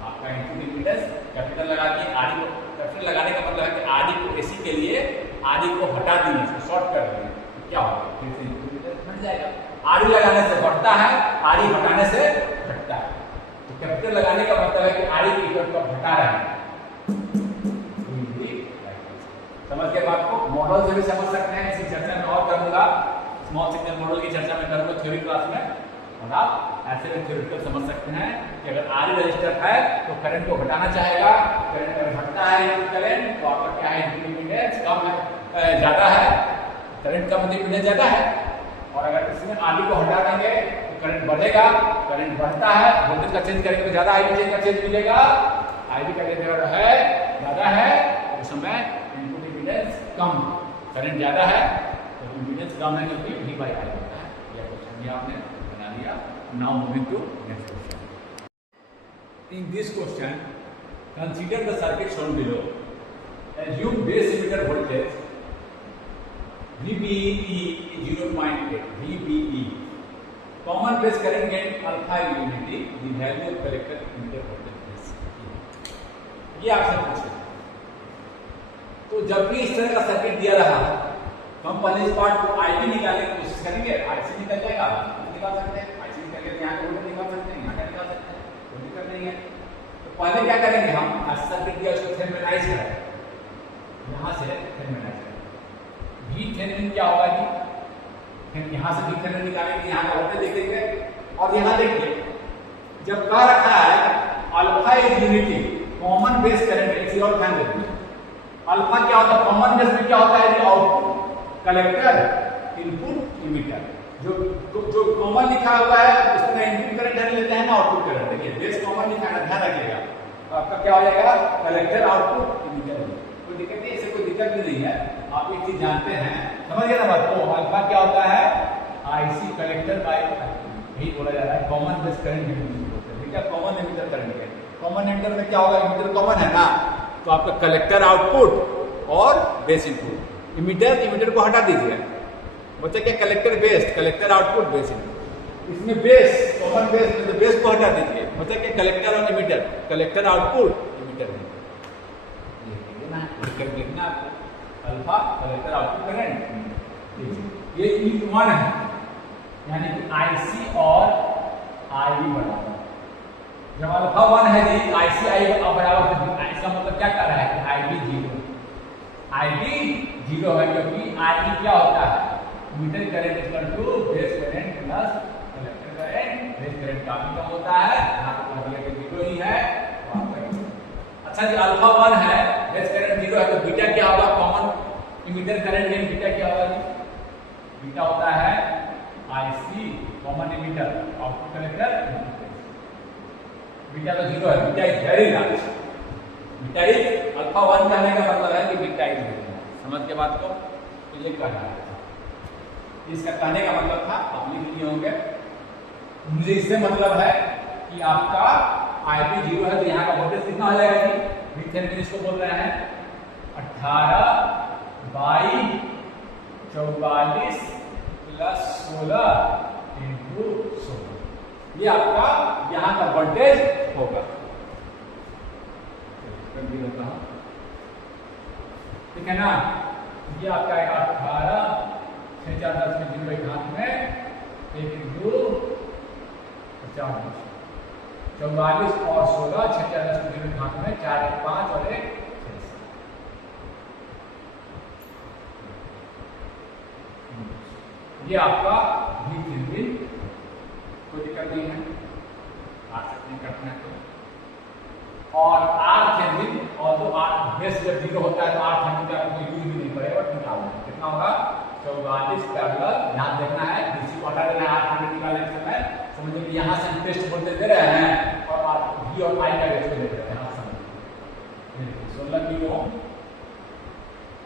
आपका इनपुट इम्पीडेंस कैपेसिटर लगा दिए आरडी को, कैपेसिटर लगाने का मतलब है कि आरडी को एसी के लिए आरडी को हटा दिए इसको शॉर्ट कर दिए, तो क्या होगा फिर से इनपुट इम्पीडेंस बढ़ जाएगा, आरडी लगाने से बढ़ता है आरडी हटाने से घटता है, तो कैपेसिटर लगाने का मतलब है कि आरडी के इफेक्ट को हटा रहे हैं, समझ के बात को मॉडल से भी समझ सकते हैं, इसी चर्चा में और करूंगा, स्मॉल सिग्नल मॉडल की चर्चा में करूंगा थ्योरी क्लास में, और आप ऐसे में थ्योरेटिकल समझ सकते हैं कि अगर आर रजिस्टर है तो करंट को घटाना चाहेगा, करंट अगर घटता है करंट तो आपका क्या है इनपुट इम्पीडेंस कम है ज्यादा है, करंट कम तो इम्पीडेंस ज्यादा है, और अगर इसमें आरडी को हटा देंगे तो करंट बढ़ेगा, करंट बढ़ता है वोल्टेज का चेंज करेंगे तो ज्यादा आई का चेंज मिलेगा, आई का चेंज है ज्यादा है उस समय इनपुट इम्पीडेंस कम, करंट ज्यादा है तो इम्पीडेंस कम है क्योंकि V बाई I होता है, यह क्वेश्चन भी आपने बना लिया। Now moving to next question. In this question consider the circuit shown below, assume base emitter voltage VBE 0.8 VBE, common base current gain alpha unity, the value of collector emitter voltage is, ये आपसे पूछा। तो जब भी इस तरह का circuit दिया रहा तो हम पहले इस पार्ट को आईबी निकालने की कोशिश करेंगे, आईसी निकल जाएगा निकाल सकते हैं, आईसी निकल के यहाँ का वोल्टेज निकाल सकते हैं, यहाँ का निकाल सकते हैं, कोई दिक्कत नहीं है। तो पहले क्या करेंगे हम आज सर्किट दिया उसको थेवेनिनाइज करें, यहाँ से थेवेनिनाइज करें, V थेवेनिन क्या होगा जी, फिर यहाँ से V थेवेनिन निकालेंगे, यहाँ का वोल्टेज देखेंगे, और यहाँ देखिए जब कह रखा है alpha is unity common base current, एक और ध्यान देते हैं अल्फा क्या होता है कॉमन बेस में क्या होता है आउटपुट कलेक्टर इनपुट इमिटर, जो कॉमन लिखा हुआ है उसमें इनपुट करंट है लेते हैं ना आउटपुट करंट, देखिए बेस कॉमन लिखा है ध्यान रखिएगा, तो आपका क्या हो जाएगा कलेक्टर आउटपुट इमिटर, कोई दिक्कत नहीं, इससे कोई दिक्कत भी नहीं है, आप एक चीज जानते हैं समझ गए ना बात को, अल्फा क्या होता है आईसी कलेक्टर बाय यही बोला जा रहा है कॉमन बेस करंट, ठीक है कॉमन इमिटर करंट है, कॉमन इमिटर में क्या होगा इमिटर कॉमन है ना, तो आपका कलेक्टर आउटपुट और बेस इनपुट, इमिटर को हटा दीजिए, बचा क्या collector base, collector output base input, इसमें बेस कॉमन बेस में तो बेस को हटा दीजिए, बचा क्या कलेक्टर और इमिटर, कलेक्टर आउटपुट इमिटर लिखना आपको अल्फा कलेक्टर आउटपुट करंट, ये E1 है यानी कि आईसी और आईबी बराबर, जब अल्फा 1 है जी आईसी आई बराबर, इसका मतलब क्या कर रहा है कि आईबी 0, आईबी 0 है क्योंकि आईबी क्या होता है emitter current equal to base current plus collector current, base current काफी कम होता है, यहाँ पर दिया कि 0 अच्छा जी, अल्फा 1 है, बेस करंट 0 है, तो बीटा क्या होगा? कॉमन इमीटर करंट यानी बीटा क्या होगा जी? बीटा होता है IC common emitter output collector. Beta तो 0 है, beta is very large. Beta is alpha 1 कहने का मतलब है कि बीटा इज वेरी लार्ज। समझ के बात को? तो ये कहना है, इसका कहने का मतलब था, आप लिख लिए होंगे। मुझे इससे मतलब है कि आपका IB 0 है, तो यहाँ का वोल्टेज कितना हो जाएगा जी? VThevenin इसको बोल रहे हैं 18/44 प्लस 16 इंटू 16। ये आपका यहाँ का वोल्टेज होगा। ठीक है ना? ये आपका 18 6 4 10 में 0 एक हाथ में 1 2 4 44 और 16 6 4 10 में 0 एक हाथ में 4 1 5 और 1 6। ये आपका VThevenin, कोई दिक्कत नहीं है, आ सकते हैं, करते हैं तो। और RThevenin, और तो बेस जब 0 होता है तो RThevenin का कोई यूज भी नहीं पड़ेगा, निकालना है। कितना होगा? 44 पैरेलल, ध्यान देखना है, DC को हटा देना है। RThevenin निकालने के समय समझिए कि यहाँ से हम टेस्ट वोल्टेज दे रहे हैं और V और I का रेशियो दे रहे हैं। यहाँ समझिए 16 किलो ओम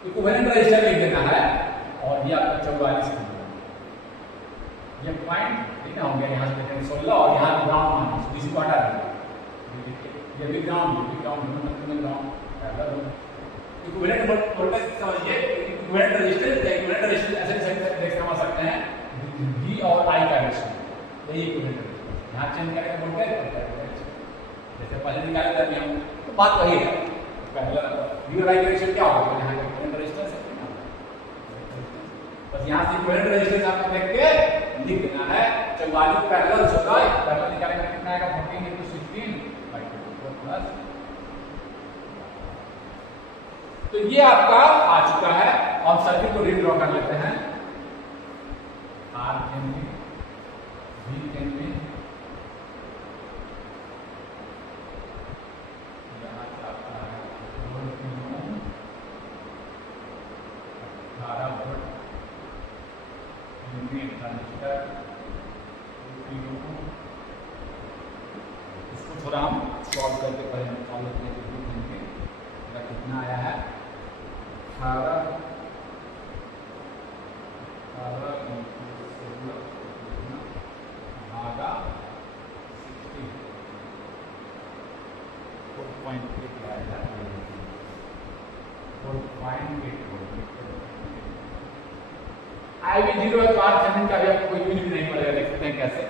इक्विवेलेंट रेजिस्टर लिख देना है, और ये आपका 44 किलो। ये पॉइंट लिखना होंगे, यहाँ से देखेंगे 16 और यहाँ ग्राउंड मान DC को हटा देंगे। ये भी ग्राउंड पैरेलल इक्विवेलेंट वोल्टेज समझिए, इक्विवेलेंट रेजिस्टेंस या इक्विवेलेंट रेजिस्टेंस ऐसे देख समझ सकते हैं, V और I का रेशियो, यही इक्विवेलेंट रेजिस्टेंस। यहाँ चेंज करेंगे वोल्टेज, जैसे पहले निकाले थे हम, तो बात वही है। पैरेलल V और I का रेशियो क्या होगा? यहाँ का इक्विवेलेंट रेजिस्टेंस है, बस यहाँ से इक्विवेलेंट रेजिस्टेंस आपको देख के लिख देना है। 44 पैरेलल 16 पैरेलल निकालेंगे कितना आएगा? 14 into 16/2 प्लस। तो ये आपका आ चुका है, और सर्किट को रीड्रॉ कर लेते हैं। RThevenin VThevenin यहाँ जाता है 12 kilo ohm 18 volt unit transistor 2 kilo ohm. इसको थोड़ा हम सॉल्व करके पहले निकाल लेते हैं कि VThevenin कितना आया है। 18 भागा 60 4.8 आएगा। 4.8 IB 0 है, तो RThevenin का भी आपको कोई यूज भी नहीं पड़ेगा। देख सकते हैं कैसे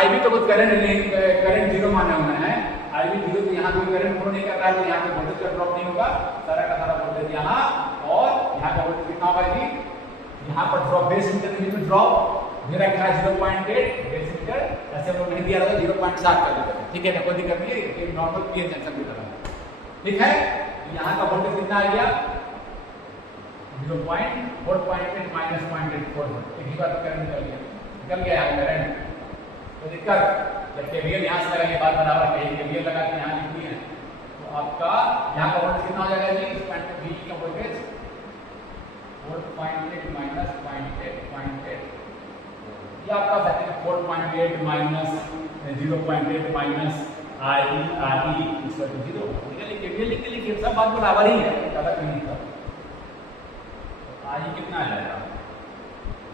IB तो कुछ करंट नहीं, करंट 0 माने हुए हैं। IB 0 तो यहाँ कोई करंट फ्लो नहीं कर रहा है, तो यहाँ पे वोल्टेज का ड्रॉप नहीं होगा, सारा का सारा वोल्टेज यहाँ, और यहाँ का वोल्टेज कितना होगा जी? यहाँ पर ड्रॉप बेस मीटर में ड्रॉप दे रखा है 0.8 बेस मीटर, ऐसे हम लोग नहीं दिया था 0.7 कर देते हैं। ठीक है ना, कोई दिक्कत नहीं है, एक नॉर्मल पीएन जंक्शन की तरह। ठीक है, यहाँ का वोल्टेज कितना आ गया? 0.4.8 माइनस 0.84 वोल्ट। एक ही बार करंट निकल गया यहाँ करंट। तो दिक्कत जब केवीएल यहाँ से लगाएंगे, बात बराबर कहीं केवीएल लगा के यहाँ लिख दिए, तो आपका यहाँ का वोल्टेज कितना हो जाएगा जी? इस पॉइंट पे V का वोल्टेज 4.8 माइनस 0.8 ये आपका बचेगा 4.8 minus 0.8 minus RE equal to 0। लिख के लिखिए, सब बात बराबर ही है, ज़्यादा कहीं नहीं था। RE कितना आ जाएगा?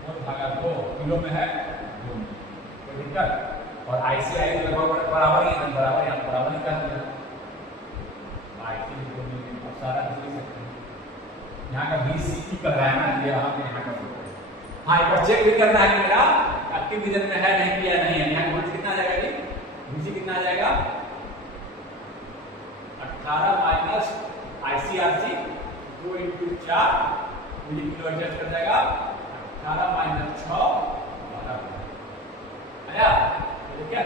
4/2 किलो में है 2 में, कोई दिक्कत? और IC लगभग बराबर ही है, बराबर यहाँ बराबर निकाल दिया। IC 2 में अब सारा लिख सकते हैं। यहाँ का VCE कर रहा है ना, ये यहाँ का हाँ, एक बार चेक भी करना है कि मेरा एक्टिव रीजन में है नहीं किया नहीं है। यहाँ वोल्टेज कितना आ जाएगा जी? VC कितना आ जाएगा? 18 minus ICRC 2 into 4 kilo adjust कर जाएगा। 18 माइनस 6 आया। तो क्या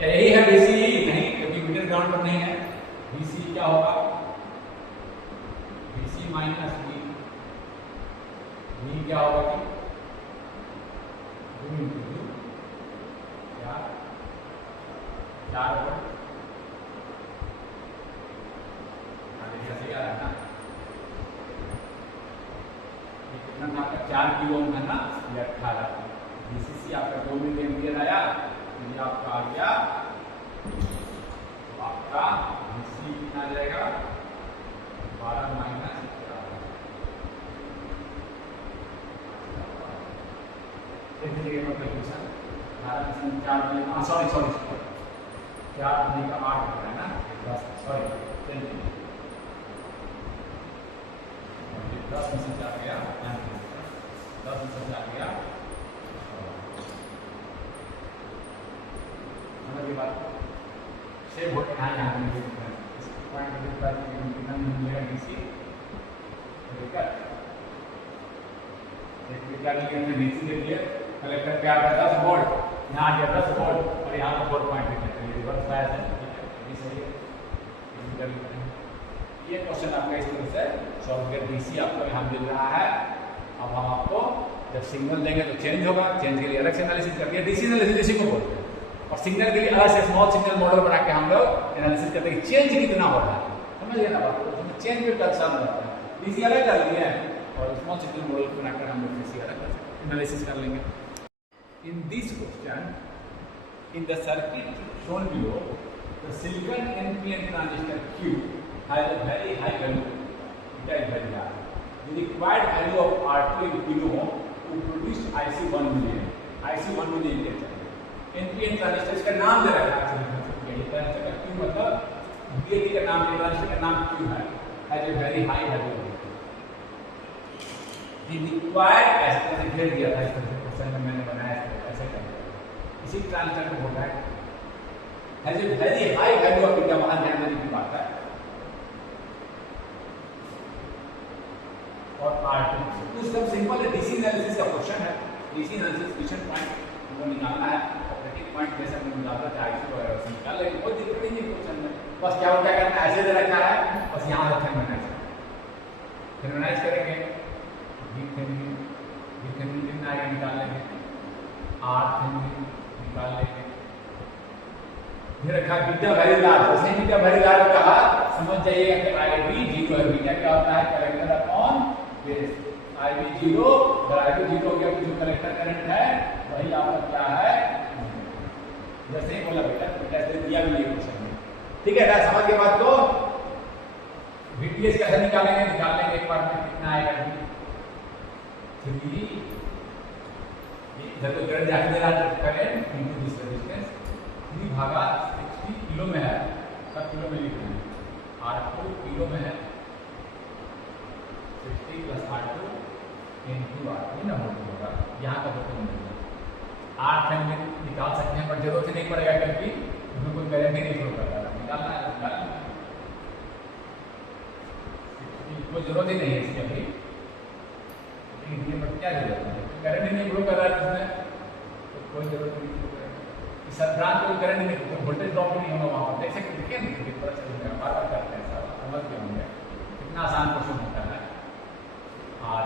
यही है VCE? नहीं, क्योंकि मीटर ग्राउंड पर नहीं है। VCE क्या होगा? VC माइनस V क्या होगा जी? 2 into 2 4 वोल्ट 4 किलो ओम है ना, ये 18। डीसीसी आपका 2 मिली एम्पियर आया, ये आपका आ गया, तो आपका डीसी कितना आ जाएगा 12 माइनस 4 सॉरी 4 का 8 हो रहा है ना, 10 सॉरी 10 में से 4 गया, 10 में से 4 गया, समझ के बाद सेव हो यहाँ इस पॉइंट कितना मिलेगा डीसी डीसी देखिए कलेक्टर पे आपका 10 वोल्ट, यहाँ आ गया 10 वोल्ट और यहाँ पर 4 पॉइंट रिवर्स बायस है, ये सही है। ये क्वेश्चन आपका इस तरह से सॉल्व कर, डीसी आपको यहाँ मिल रहा है। अब हम आपको जब सिग्नल देंगे तो चेंज होगा, चेंज के लिए अलग से एनालिसिस करके डीसी एनालिसिस इसी को बोलते हैं, और सिग्नल के लिए अलग से स्मॉल सिग्नल मॉडल बना के हम लोग एनालिसिस करते हैं चेंज कितना हो रहा है, समझ गए ना बात, तो चेंज भी कंसर्न रहता है। डीसी अलग कर लिए हैं और स्मॉल सिग्नल मॉडल बनाकर हम लोग डीसी अलग एनालिसिस कर लेंगे। In this question, in the circuit shown below, the silicon NPN transistor Q has a very high value, it is very high. The required value of R2 in kilo ohm to produce IC 1 million. IC 1 million क्या चाहिए? NPN transistor इसका नाम दे रखा है silicon transistor का Q मतलब BAT का नाम, ट्रांजिस्टर का नाम Q है, has a very high value. The required ऐसे तरह से घेर दिया था, इस तरह से क्वेश्चन में मैंने बनाया ऐसे करके, इसी ट्रांजिस्टर को बोलता है has a very high value of beta, वहां ध्यान देने की बात है। और R2 तो सब सिंपल है, डीसी एनालिसिस का क्वेश्चन है, डीसी एनालिसिस क्वेश्चन पॉइंट हमको निकालना है, ऑपरेटिंग पॉइंट जैसे हमने निकाला था आईसी वगैरह से निकाल लेंगे, कोई दिक्कत नहीं है क्वेश्चन में। बस क्या होता है, करना ऐसे दे रखा है, बस यहाँ रखें फेमिनाइज करेंगे, VThevenin कितना आएगा निकाल लेंगे, RThevenin निकाल लेंगे। ये रखा बीटा वेरी लार्ज, जैसे बीटा वेरी लार्ज कहा समझ जाइएगा कि IB 0 है, बीटा क्या होता है कलेक्टर अपॉन बेस, IB 0 और IB 0 हो गया, जो कलेक्टर करंट है वही आपका क्या है, जैसे ही बोला बेटा ऐसे दिया भी नहीं क्वेश्चन में, ठीक है ना, समझ के बाद तो VTH कैसे निकालेंगे, निकाल लेंगे एक बार में, कितना आएगा 3 इधर तो करंट जाके दे रहा है करंट इनटू दिस रेजिस्टेंस 3 भागा 60 किलो में है, सब किलो में लिख रहे हैं, R2 किलो में है, 60 प्लस R2 इनटू R2 ना होगा, यहाँ का वोल्टेज मिलेगा। RThevenin निकाल सकते हैं पर जरूरत नहीं पड़ेगा क्योंकि उसमें कोई करंट ही नहीं फ्लो कर रहा है, निकालना है निकालना है, कोई जरूरत ही नहीं है इसकी अभी, क्या जरूरत है, करंट ही नहीं फ्लो कर रहा है उसमें, तो कोई जरूरत नहीं है, इस ब्रांच में करंट नहीं, तो वोल्टेज ड्रॉप नहीं होगा वहाँ पर, देख सकते देखिए नहीं पता चलेगा, बार बार करते हैं सब समझ गए होंगे कितना आसान क्वेश्चन होता है। R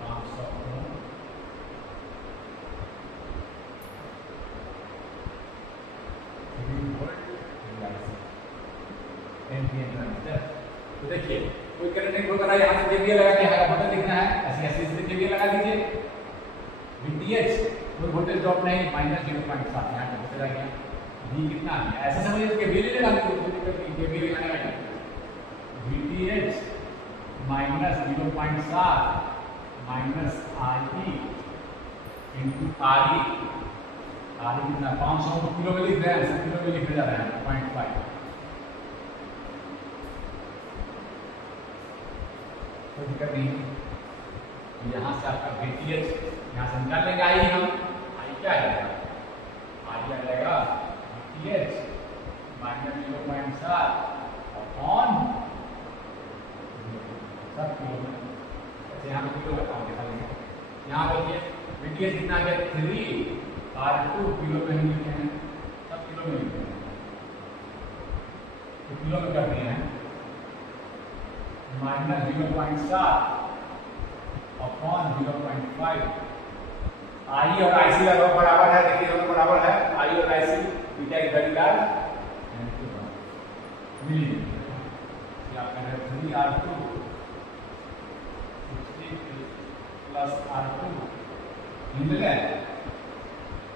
500 NPN ट्रांजिस्टर, तो देखिए कोई करंट नहीं फ्लो कर रहा है, यहाँ से KVL लगा के है बटन दिखना है, ऐसे ऐसे इससे KVL लगा दीजिए, VTH कोई वोल्टेज ड्रॉप नहीं, -0.7 यहाँ पे चला गया, V कितना आ गया, ऐसे समझिए KVL लगा दीजिए, KVL लगाने का VTH -0.7 minus RE into RE, RE कितना 500 को किलो में लिख रहे हैं, किलो में लिखे जा रहे हैं 0.5, कोई दिक्कत नहीं है। यहाँ से आपका VTH यहाँ से निकाल लेंगे, आई हम आई क्या आएगा, आई आ जाएगा VTH -0.7 अपॉन सब किलो में, ऐसे यहाँ पे किलो का काम दिखा लेंगे, यहाँ देखिए VTH कितना आ गया 3, R2 किलो में ही लिखे हैं, सब किलो में लिखे हैं, तो किलो में कर दिए हैं, -0.7 अपॉन 0.5, आई और आईसी लगभग बराबर है, देखिए दोनों बराबर है, आई और आईसी बीटा की वैल्यू क्या मिली, क्या कह रहे हैं 3R2 प्लस R2 मिल गए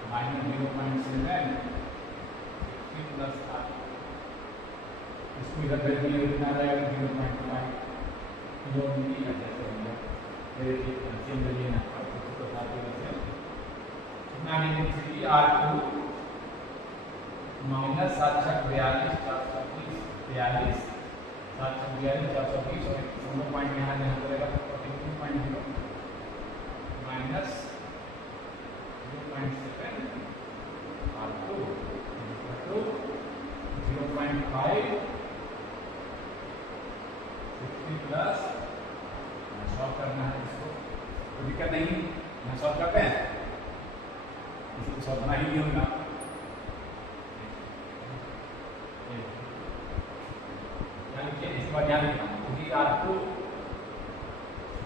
माइनस 0.7 प्लस R2 इसको इधर भेज दिया कितना रहेगा 0.5 किलो मिली ऐसे होगा मेरे सेम वैल्यू ना तो साथ में कितना मिली R2 माइनस 742 420 742 दोनों पॉइंट यहाँ देना पड़ेगा 42.0 माइनस 0.7 R2 0.5 60 प्लस सॉल्व करना है इसको कोई दिक्कत नहीं यहाँ सॉल्व करते हैं इसको सॉल्व करना ही नहीं होगा इस बार ध्यान रखना क्योंकि R2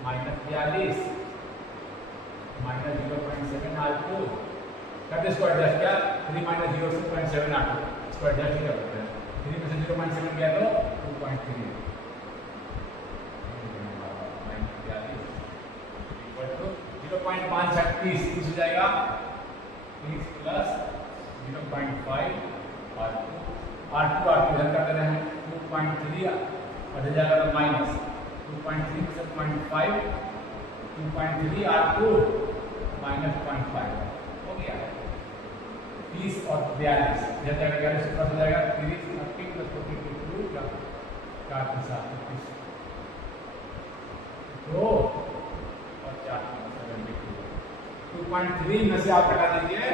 माइनस 42 माइनस 0.7 R2 करते इसको एडजस्ट किया 3 माइनस 0.7 R2 इसको एडजस्ट नहीं कर सकते 3 में से 0.7 गया तो 2.3 इक्वल टू 0.5 30 हो जाएगा 30 प्लस 0.5 R2 इधर करते रहे 2.3 और इधर जाएगा तो माइनस 2.3 से 0.5 2.3 R2 माइनस 0.5 हो गया 30 और 42 इधर जाएगा 42 प्लस हो जाएगा 30 30 प्लस 42 4 के साथ 2 और 4 2.3 में से आप हटा दीजिए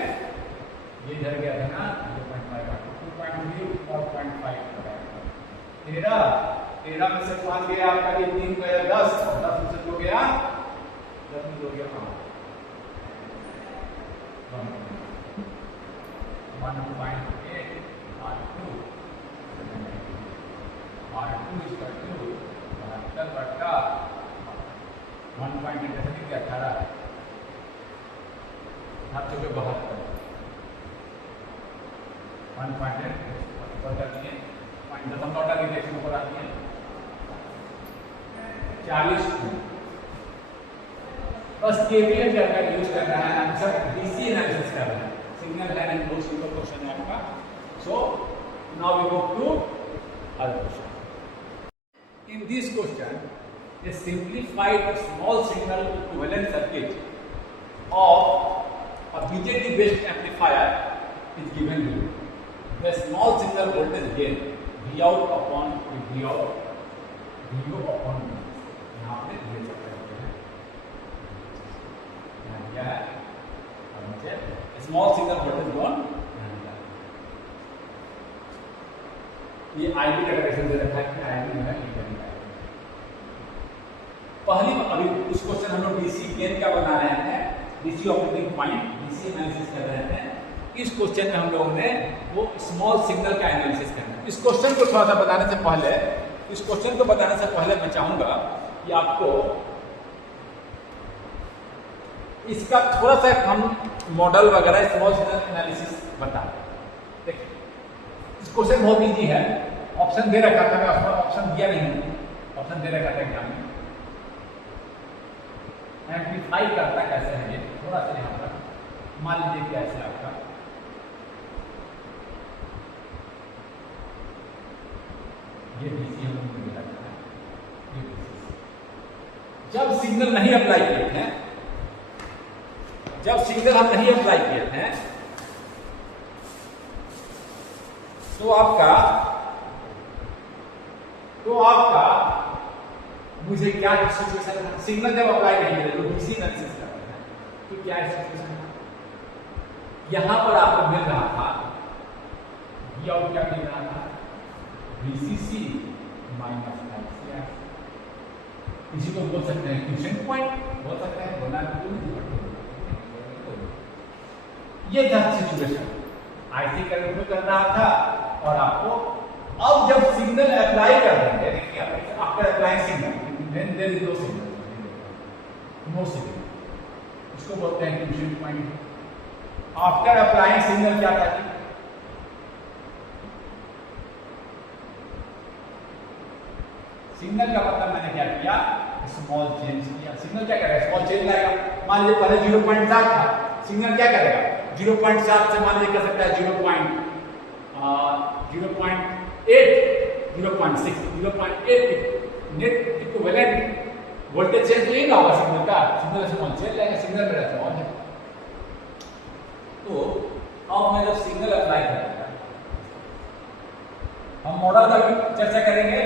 ये इधर गया था ना 0.5 2.3 और 0.5 13 में से 5 गया आपका ये 3 गया 10 और 10 में से 2 गया 10 में 2 गया 1.8 R2 is equal to 72 बटा 1.8 जैसे कि 18 7 चौके 72 1.8 बटा दिए दशमलव हटा दीजिए इसको ऊपर आती है 40 बस केवीएल का यूज कर रहा है आंसर डीसी एनालिसिस कर रहा है सिग्नल लाइन एंड बहुत सिंपल क्वेश्चन है आपका so now we go to other question in this question a simplified small signal equivalent circuit of a BJT based amplifier is given here. The small signal voltage gain V out upon V out VO upon V यहाँ पे ले सकते हैं क्या है small signal voltage one ये IB का direction दे रखा है कि आईबी जो है पहली अभी इस क्वेश्चन हम लोग डीसी गेन का बना रहे हैं DC operating point DC analysis कर रहे हैं इस क्वेश्चन में हम लोगों ने वो स्मॉल सिग्नल का एनालिसिस करना है इस क्वेश्चन को थोड़ा सा बताने से पहले मैं चाहूंगा कि आपको इसका थोड़ा सा हम मॉडल वगैरह स्मॉल सिग्नल एनालिसिस बता देखिए इस क्वेश्चन बहुत इजी है ऑप्शन दे रखा था ऑप्शन दिया नहीं ऑप्शन दे रखा था एग्जाम में एम्पलीफाई करता कैसे है ये थोड़ा सा यहाँ पर मान लीजिए कैसे आपका ये डीसी हम लोग मिला है जब सिग्नल नहीं अप्लाई किए थे तो आपका मुझे क्या सिचुएशन है सिग्नल जब अप्लाई नहीं किया तो डीसी एनालिसिस कर रहे हैं तो क्या सिचुएशन है यहां पर आपको मिल रहा था वी आउट क्या मिल रहा था VCC माइनस ICR इसी को बोल सकते हैं क्वेश्चन पॉइंट बोल सकते हैं बोलना ये था सिचुएशन आईसी करंट में कर रहा था और आपको अब जब सिग्नल अप्लाई कर रहे हैं देखिए after applying signal then there is no signal इसको बोलते हैं question point after applying signal क्या था सिग्नल का मतलब मैंने क्या किया स्मॉल चेंज किया, सिग्नल क्या करेगा, स्मॉल चेंज लाएगा। मान लीजिए पहले 0.7 था, सिग्नल क्या करेगा 0.7 से मान लीजिए कर सकता है 0.8, 0.6, 0.8 नेट इक्विवेलेंट वोल्टेज चेंज तो ही ना होगा सिग्नल का, सिग्नल स्मॉल चेंज लाएगा, सिग्नल मेरा स्मॉल है। तो अब मैं जब सिग्नल अप्लाई करूंगा, हम मॉडल का भी चर्चा करेंगे।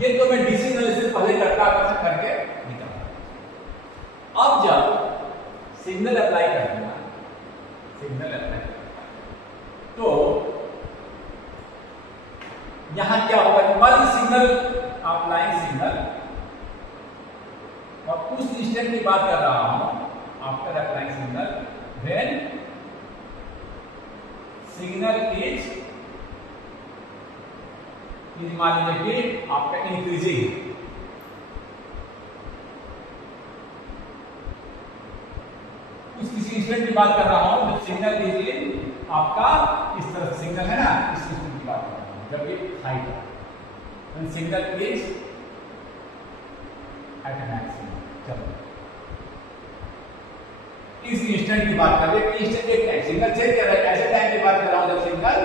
ये तो मैं डीसी एनालिसिस पहले करके निकाला। अब जब सिग्नल अप्लाई करूंगा, सिग्नल अप्लाई तो यहां क्या होगा, मान सिग्नल अप्लाई सिग्नल, और उस इंस्टेंट की बात कर रहा हूं after applying signal, when signal is मान लीजिए कि आपका इंक्रीजिंग, उस किसी इंस्टेंट की बात कर रहा हूं जब सिग्नल इज आपका इस तरह से सिग्नल है ना, इस इंस्टेंट की बात कर रहा हूं जब ये हाई था, सिग्नल इज एट मैक्सिमम। चलो इस इंस्टेंट की बात कर रहे हैं, इंस्टेंट एक टाइम सिग्नल चेंज कर रहा है, ऐसे टाइम की बात कर रहा हूं जब सिग्नल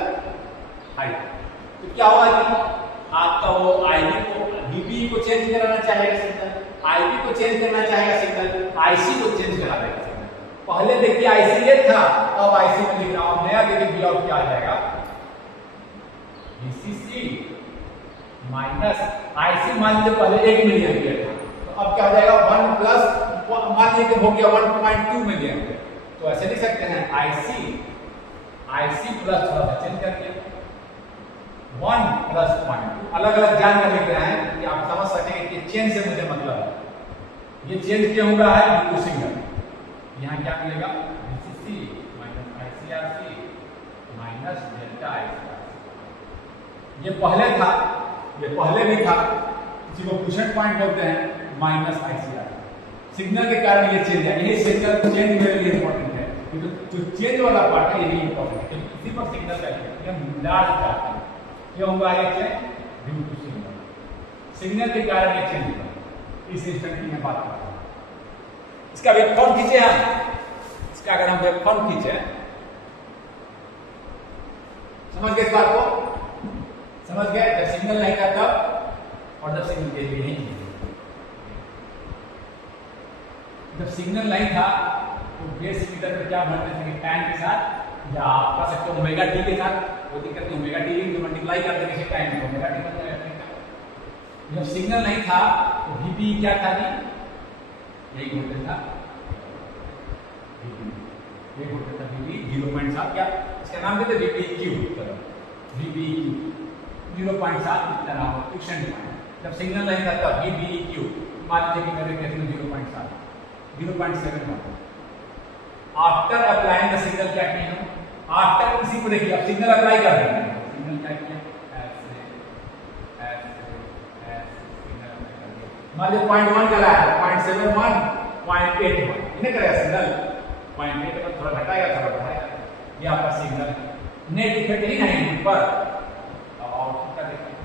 हाई, तो क्या होगा कि आपका वो आईबी को बीपी को चेंज कराना चाहेगा सिग्नल, आईबी को चेंज करना चाहेगा सिग्नल, आईसी को चेंज करा देगा सिग्नल। पहले देखिए आईसी ये था, अब आईसी में लिख रहा हूं, नया देखिए बी ऑफ क्या आ जाएगा, वीसीसी माइनस आईसी, मान लीजिए पहले 1 मिली एम्पियर था, तो अब क्या हो जाएगा 1 प्लस, मान लीजिए हो गया 1.2 मिली एम्पियर, तो ऐसे लिख सकते हैं आईसी प्लस थोड़ा सा चेंज करके 1 प्लस 0.2, अलग अलग जान कर लिख रहे हैं कि आप समझ सकें कि चेंज से मुझे मतलब है, ये चेंज क्या हुआ है बिल्कुल सिंगल, यहाँ क्या मिलेगा VCC minus ICRC minus delta ICRC, ये पहले था, ये पहले भी था, किसी को क्वेश्चन पॉइंट बोलते हैं, माइनस आईसीआरसी, सिग्नल के कारण ये चेंज है, ये सिग्नल चेंज मेरे लिए इंपॉर्टेंट है, क्योंकि जो चेंज वाला पार्ट है ये इंपॉर्टेंट है, इसी पर सिग्नल का हम लार्ज चाहते हैं, क्यों हुआ ये change, due to signal, signal के कारण ये चेंज हुआ, इस इंस्टेंट की मैं बात कर रहा हूं। इसका वेवफॉर्म खींचे हम, इसका अगर हम वेवफॉर्म खींचे, समझ गए इस बात को, समझ गए, जब सिग्नल नहीं था तब और जब सिग्नल के लिए नहीं, जब सिग्नल नहीं था तो बेस मीटर पे क्या बढ़ते थे टाइम के साथ, या आप कह सकते हो ओमेगा टी के साथ, कोई दिक्कत नहीं, ओमेगा टी जो मल्टीप्लाई करते हैं टाइम में ओमेगा टी बन जाएगा। जब सिग्नल नहीं था तो वीपी क्या था जी, यही वोल्टेज था, ये वोल्टेज था वीपी 0.7, क्या इसका नाम देते वीपी क्यू, चलो वीपी क्यू 0.7 इतना नाम क्वेश्चन पॉइंट, जब सिग्नल नहीं था तब वीपी क्यू, मान लीजिए कि मेरे केस में 0.7 0.7 आफ्टर अप्लाइंग द सिग्नल क्या किए हम, आफ्टर इसी को देखिए, अब सिग्नल अप्लाई कर रहे हैं, सिग्नल क्या किया ऐसे सिग्नल अप्लाई कर दिया, मान लीजिए 0.1 का लाया 0.71 0.81 इन्हें करेगा सिग्नल 0.81 थोड़ा घटाएगा थोड़ा बढ़ाएगा, ये आपका सिग्नल नेट इफेक्ट ही नहीं इनपुट पर, और आउटपुट का देखिए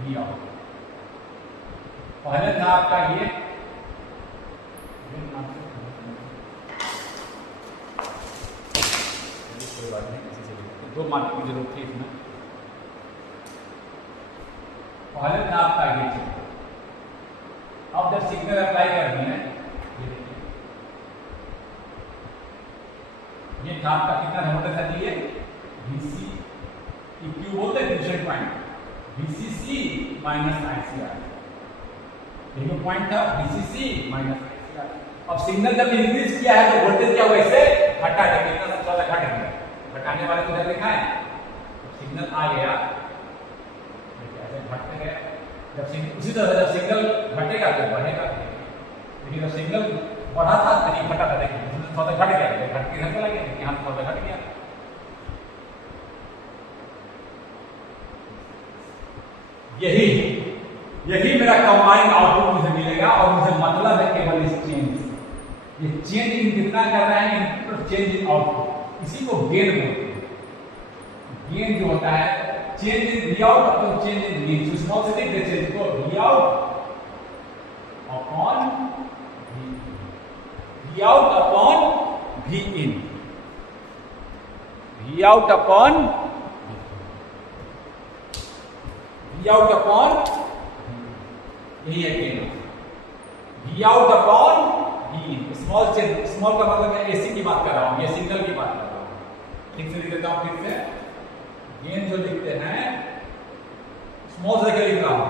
वी आउट, पहले था आपका ये कोई बात नहीं, दो मार्किंग की जरूरत थी इसमें, पहले था आपका ये, अब जब सिग्नल अप्लाई कर दिए ये देखिए, ये था आपका कितना वोल्टेज था ये वीसी क्यू बोलते हैं question point, VCC minus ICR, ये जो पॉइंट था वीसीसी माइनस आईसीआर। अब सिग्नल जब इंक्रीज किया है तो वोल्टेज क्या हुआ, इससे घटा है, कितना सा थोड़ा घट गया, घटाने वाले को इधर लिखा है, सिग्नल आ गया ऐसे घटते गया, जब उसी तरह जब सिग्नल घटेगा तो बढ़ेगा, लेकिन जब सिग्नल बढ़ा था तो नहीं घटा था, देखिए थोड़ा घट गया, घट के इधर चला गया, यहाँ थोड़ा घट गया, यही मेरा कंबाइंड आउटपुट मुझे मिलेगा, और मुझे मतलब है केवल इस चेंज, ये चेंज इन कितना कर रहा है इनपुट और चेंज इन आउटपुट, इसी को गेन बोलते हैं। गेन जो होता है change in V out upon change in V in. Small से लिख देते हैं इसको V out upon V out upon V in, V out upon V out upon, यही है gain, V out upon V in. Small change, small का मतलब मैं एसी की बात कर रहा हूं, ये सिंगल की बात कर रहा हूं। ठीक से लिख देता हूं फिर से, गेन जो लिखते हैं स्मॉल से क्या लिख रहा हूं,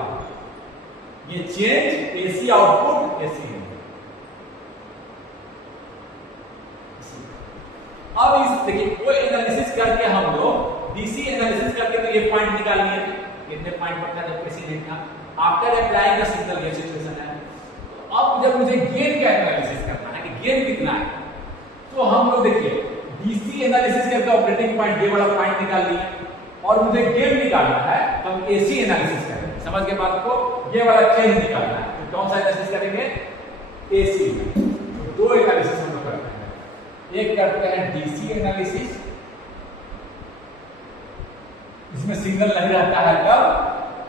ये चेंज एसी आउटपुट एसी है। अब इस देखिए कोई एनालिसिस करके हम लोग डीसी एनालिसिस करके तो ये पॉइंट निकाल लिए, कितने पॉइंट पड़ता है जब किसी देखना आफ्टर अप्लाइंग द सिग्नल, ये सिचुएशन है। तो अब जब मुझे गेन का एनालिसिस करना है कि गेन कितना है, तो हम लोग देखिए डीसी एनालिसिस करके ऑपरेटिंग पॉइंट ये वाला पॉइंट निकाल लिए और मुझे गेन निकालना है, हम एसी एनालिसिस करेंगे। समझ के बात को, ये वाला चेंज निकालना है तो कौन सा एनालिसिस करेंगे, एसी। तो दो एनालिसिस हम लोग करते हैं, एक करते हैं डीसी एनालिसिस, इसमें सिग्नल नहीं रहता है तब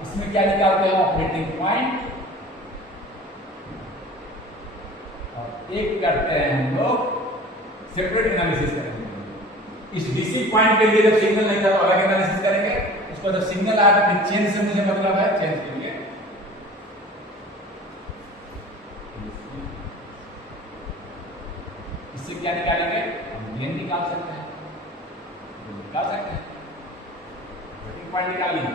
इसमें क्या निकालते हैं ऑपरेटिंग पॉइंट, और एक करते हैं हम लोग सेपरेट एनालिसिस करेंगे। इस डीसी पॉइंट के लिए जब सिग्नल नहीं था तो अलग एनालिसिस करेंगे, उसको जब सिग्नल आया तो फिर चेंज से मुझे मतलब है, चेंज के लिए इससे क्या निकालेंगे, हम गेन निकाल सकते हैं, निकाल सकते हैं पॉइंट निकालेंगे,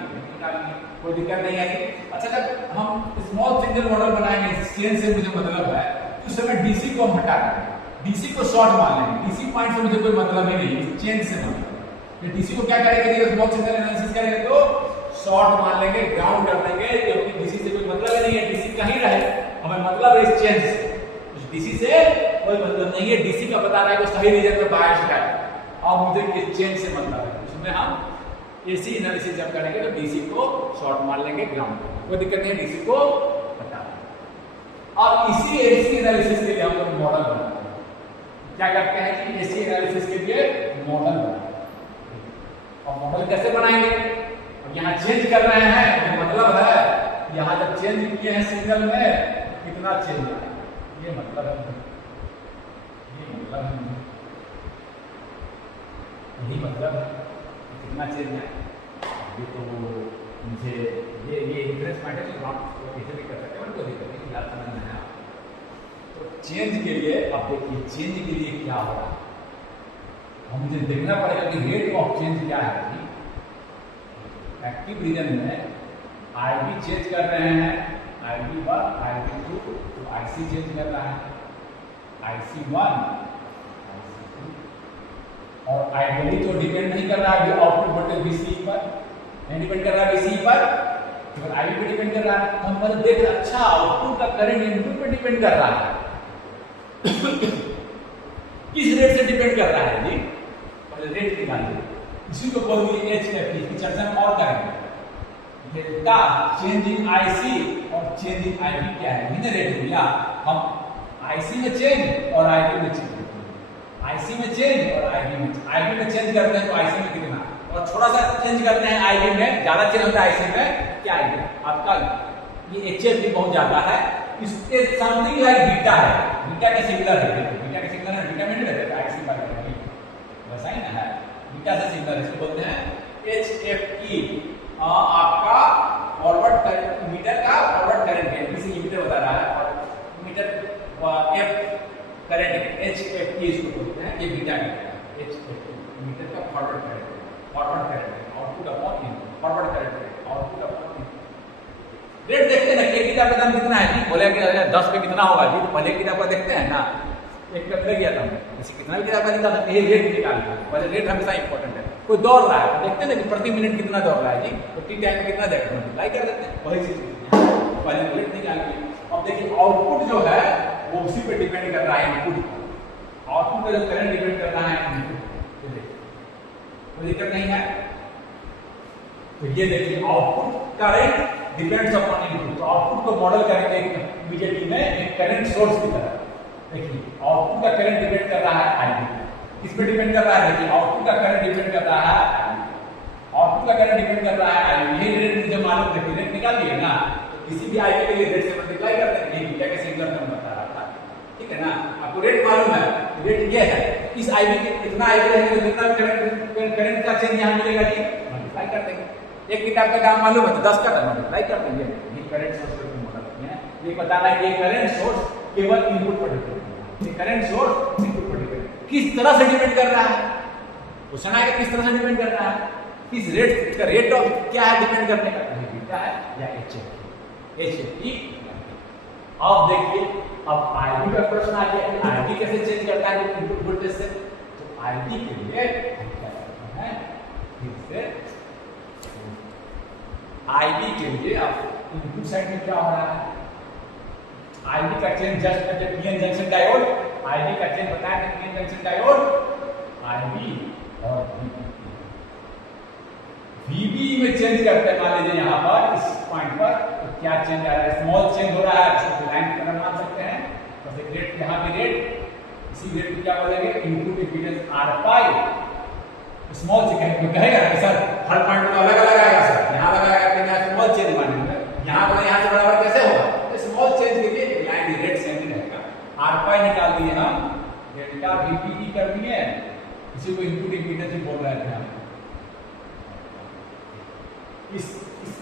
कोई दिक्कत नहीं आएगी। अच्छा जब हम स्मॉल सिग्नल मॉडल बनाएंगे, चेंज से मुझे मतलब है, तो उस समय डीसी को हम हटा देंगे, डीसी को शॉर्ट मान लेंगे, डीसी पॉइंट से मुझे कोई मतलब ही नहीं, चेंज से मतलब है। डीसी को क्या करेंगे, जब स्मॉल सिग्नल एनालिसिस करेंगे तो शॉर्ट मान लेंगे, ग्राउंड कर देंगे, क्योंकि डीसी से कोई मतलब ही नहीं है, डीसी कहीं रहे, हमें मतलब है इस चेंज से, डीसी से कोई मतलब नहीं है, डीसी का बता रहा है कि सही रीजन में बायस है, अब मुझे किस चेंज से मतलब है, उसमें हम एसी एनालिसिस जब करेंगे तो डीसी को शॉर्ट मान लेंगे, ग्राउंड कोई दिक्कत नहीं, डीसी को हटा देंगे। अब इसी एसी एनालिसिस के लिए हम लोग मॉडल बनाते हैं, क्या करते हैं कि एसी एनालिसिस के लिए मॉडल बनाते हैं। और मॉडल कैसे बनाएंगे, यहाँ चेंज कर रहे हैं तो मतलब है यहाँ जब चेंज किए हैं सिग्नल में कितना चेंज है, ये मतलब है, ये मतलब है, यही मतलब है कितना चेंज है। ये तो मुझे ये इंटरेस्ट पॉइंट है, तो आप कैसे भी कर सकते हैं, कोई दिक्कत नहीं, याद समझना है। तो चेंज के लिए अब देखिए चेंज के लिए क्या हो रहा है, हम मुझे देखना पड़ेगा कि रेट ऑफ चेंज क्या है। एक्टिव रीजन में आईबी चेंज कर रहे हैं, IB1 IB2 तो IC चेंज कर रहा है, IC1 IC2, और आइडियली तो डिपेंड नहीं कर रहा है आउटपुट वोल्टेज VC पर, नहीं डिपेंड कर रहा है VC पर, केवल IB पे डिपेंड कर रहा है। हम पर देख अच्छा आउटपुट का करंट इनपुट पर डिपेंड कर रहा है किस रेट से डिपेंड कर रहा है जी, पहले रेट निकालिए, इसी को बोलिए HF, इसकी चर्चा हम और करेंगे। डेल्टा चेंज इन IC और चेंज इन IB क्या है, इन्हें रेट दिया, हम IC में चेंज और IB में चेंज करते हैं, IC में चेंज और IB में चेंज करते हैं तो IC में कितना, और थोड़ा सा चेंज करते हैं IB में, ज्यादा चेंज होता है IC में क्या है आपका, ये HF भी बहुत ज्यादा है, इसके समथिंग लाइक बीटा है, बीटा के सिमिलर है, बीटा के सिमिलर है, बीटा में नहीं रहता IC पर वैसा ही ना है, बीटा से सिमिलर, इसको बोलते हैं HFE। आपका फॉरवर्ड करंट, मीटर का फॉरवर्ड करंट है, इसी मीटर बता रहा है, और मीटर एफ करंट HFE इसको बोलते हैं, ये बीटा है HFE, मीटर का forward current, output upon input, forward current output upon input. Rate देखते हैं ना, एक किताब का दाम कितना है जी, बोले कि 10 पे कितना होगा जी, तो पहले किताब का देखते हैं ना, एक कप ले गया था, इसी कितना भी किताब का निकाल सकते हैं, रेट निकाल लिया, पहले रेट हमेशा इंपॉर्टेंट है। कोई दौड़ रहा है देखते हैं ना कि प्रति मिनट कितना दौड़ रहा है जी, तो टी टाइम कितना देखते हैं, मल्टीप्लाई कर देते हैं, वही चीज पहले रेट निकाल लिया। अब देखिए आउटपुट जो है वो उसी पे डिपेंड कर रहा है इनपुट पर, आउटपुट का जो करंट डिपेंड कर रहा है इनपुट पर, कोई दिक्कत नहीं है। तो ये देखिए output current depends upon input, तो आउटपुट को मॉडल करेंगे इमीडिएटली में एक करंट सोर्स की तरह। देखिए आउटपुट का करंट डिपेंड कर रहा है IB, किस पे डिपेंड कर रहा है, देखिए आउटपुट का करंट डिपेंड कर रहा है आउटपुट का करंट डिपेंड कर रहा है आईवी। यही रेट मुझे मालूम है, रेट निकाल लिए ना, तो किसी भी आईवी के लिए रेट से मल्टीप्लाई कर देंगे। ये बीटा के सिंगल टर्म बता रहा था, ठीक है ना। आपको रेट मालूम है, रेट ये है, इस आईवी के इतना आईवी रहेगा तो कितना करंट का चेंज यहाँ मिलेगा जी, मल्टीप्लाई कर देंगे। एक किताब का दाम मालूम है तो 10 का मल्टीप्लाई कर देंगे। ये करंट सोर्स का मॉडल है, ये बताना है कि ये करंट सोर्स केवल इनपुट पर डिपेंड करता है। ये करंट सोर्स इनपुट पर डिपेंड किस तरह से डिपेंड कर रहा है, क्वेश्चन आएगा किस तरह से डिपेंड कर रहा है, किस रेट, इसका रेट ऑफ क्या है डिपेंड करने का, बीटा है या एच है। अब देखिए, अब आईवी का प्रश्न आ गया, आईवी कैसे चेंज करता है इनपुट वोल्टेज से। तो आईवी के लिए हम क्या करते हैं, फिर से आईवी के लिए आप इनपुट साइड में क्या हो रहा है, आईवी का चेंज जस्ट करके पीएन जंक्शन डायोड, आईवी का चेंज बताया कि पीएन जंक्शन डायोड आईवी और वीबी में चेंज करते हैं। मान लीजिए यहाँ पर इस पॉइंट पर तो क्या चेंज आ रहा है, स्मॉल चेंज हो रहा है, इसको लाइन की तरह मान सकते हैं। बस एक रेट यहाँ पे रेट, इसी रेट को क्या बोलेंगे, input impedance R pi small से कहेगा सर हर पॉइंट तो अलग अलग आएगा सर, यहाँ लगाएगा कि मैं स्मॉल चेंज मानेंगे, यहाँ पर यहाँ से बराबर कैसे होगा, तो स्मॉल चेंज के लिए लाइन रेट सेम ही रहेगा। आर पाई निकाल दिए हम, डेल्टा वीपी कर दिए, इसी को इनपुट इंपीडेंस भी बोल रहे थे हम। इस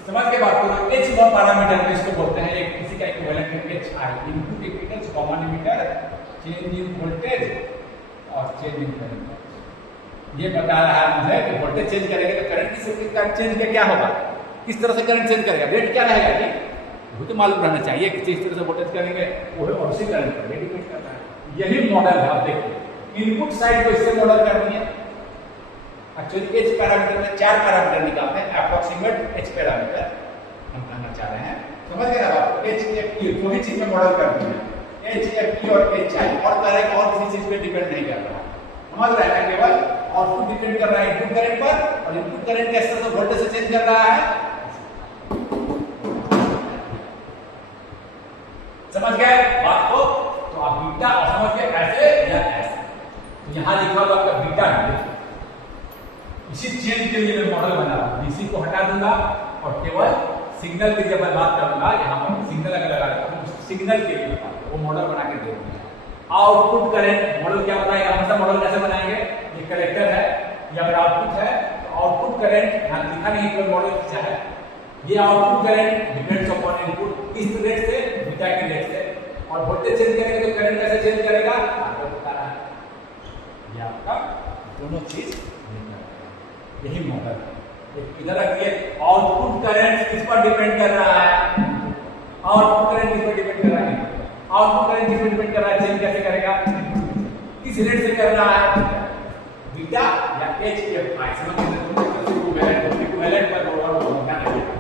समझ के बात को एच व पैरामीटर में इसको बोलते हैं, एक किसी का इक्विवेलेंट है H I, input impedance common emitter, change in voltage और चेंज इन करंट। ये बता रहा है मुझे कि वोल्टेज चेंज करेंगे तो करंट किस चेंज का क्या होगा, किस तरह से करंट चेंज करेगा, रेट क्या रहेगा जी, वो तो मालूम रहना चाहिए कि जिस तरह से वोल्टेज करेंगे वो और उसी करंट पर डिपेंड करता है। यही मॉडल है, आप देखिए इनपुट साइड को इससे मॉडल करनी है। एक्चुअली एच पैरामीटर में 4 पैरामीटर निकालते हैं, अप्रोक्सीमेट एच पैरामीटर हम कहना चाह रहे हैं, समझ गए ना आप। एच एफ ई दो ही चीज में मॉडल करते हैं, एच एफ ई और एच आई, और तरह और किसी चीज पे डिपेंड नहीं कर रहा, समझ रहे हैं, केवल आउटपुट डिपेंड कर रहा है इनपुट करंट पर, और इनपुट करंट किस तरह से वोल्टेज से चेंज कर रहा है, समझ गए बात को। तो आप बीटा समझ गए ऐसे या ऐसे, तो यहां लिखा हुआ आपका बीटा है, इसी चेंज के लिए मैं मॉडल बना रहा हूं, डीसी को हटा दूंगा और केवल सिग्नल की जब मैं बात करूंगा, यहाँ पर सिग्नल अगर लगा रहा हूं सिग्नल के लिए वो मॉडल बना के दे दूंगा। आउटपुट करंट मॉडल क्या बताएगा, हम सब मॉडल कैसे बनाएंगे, ये कलेक्टर है, ये अगर आउटपुट है तो आउटपुट करंट यहाँ लिखा नहीं, कोई मॉडल खींचा है, ये output current depends upon input, इस रेट से बीटा के रेट से, और वोल्टेज चेंज करेंगे तो करंट कैसे चेंज करेगा आपको बता रहा है। ये आपका दोनों चीज यही मॉडल है। इधर रखिए, आउटपुट करंट किस पर डिपेंड कर रहा है, आउटपुट करंट किस पर डिपेंड कर रहा है, आउटपुट करंट किस पर डिपेंड कर रहा है, चेंज कैसे करेगा, किस रेट से कर रहा है, बीटा या एच एफ आई, समझ गए, इक्विवेलेंट पर और ध्यान रखिएगा।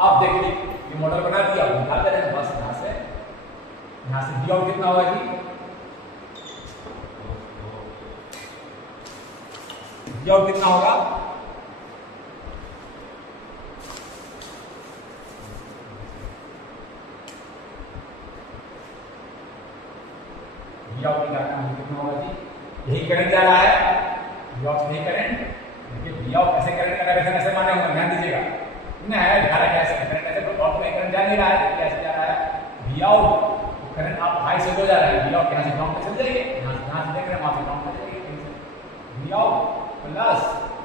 आप देखिए ये मॉडल बना दिया, निकाल दे रहे हैं बस यहाँ से डी आउट कितना होगा जी, डी आउट कितना होगा, डी आउट निकालना कितना होगा जी, यही करंट जा रहा है, डी आउट यही करंट, देखिए डी आउट ऐसे करंट का ऐसे माने होंगे, ध्यान दीजिएगा ना, है धारा कैसे करंट ऐसे तो आउट में करंट जा नहीं रहा है, कैसे जा रहा है, डी आउट करंट आप हाई से हो जा रहा है, डी आउट यहाँ से डाउन पे चल जाएंगे, यहाँ से देख रहे हैं वहां से डाउन पे जाएंगे, डी आउट प्लस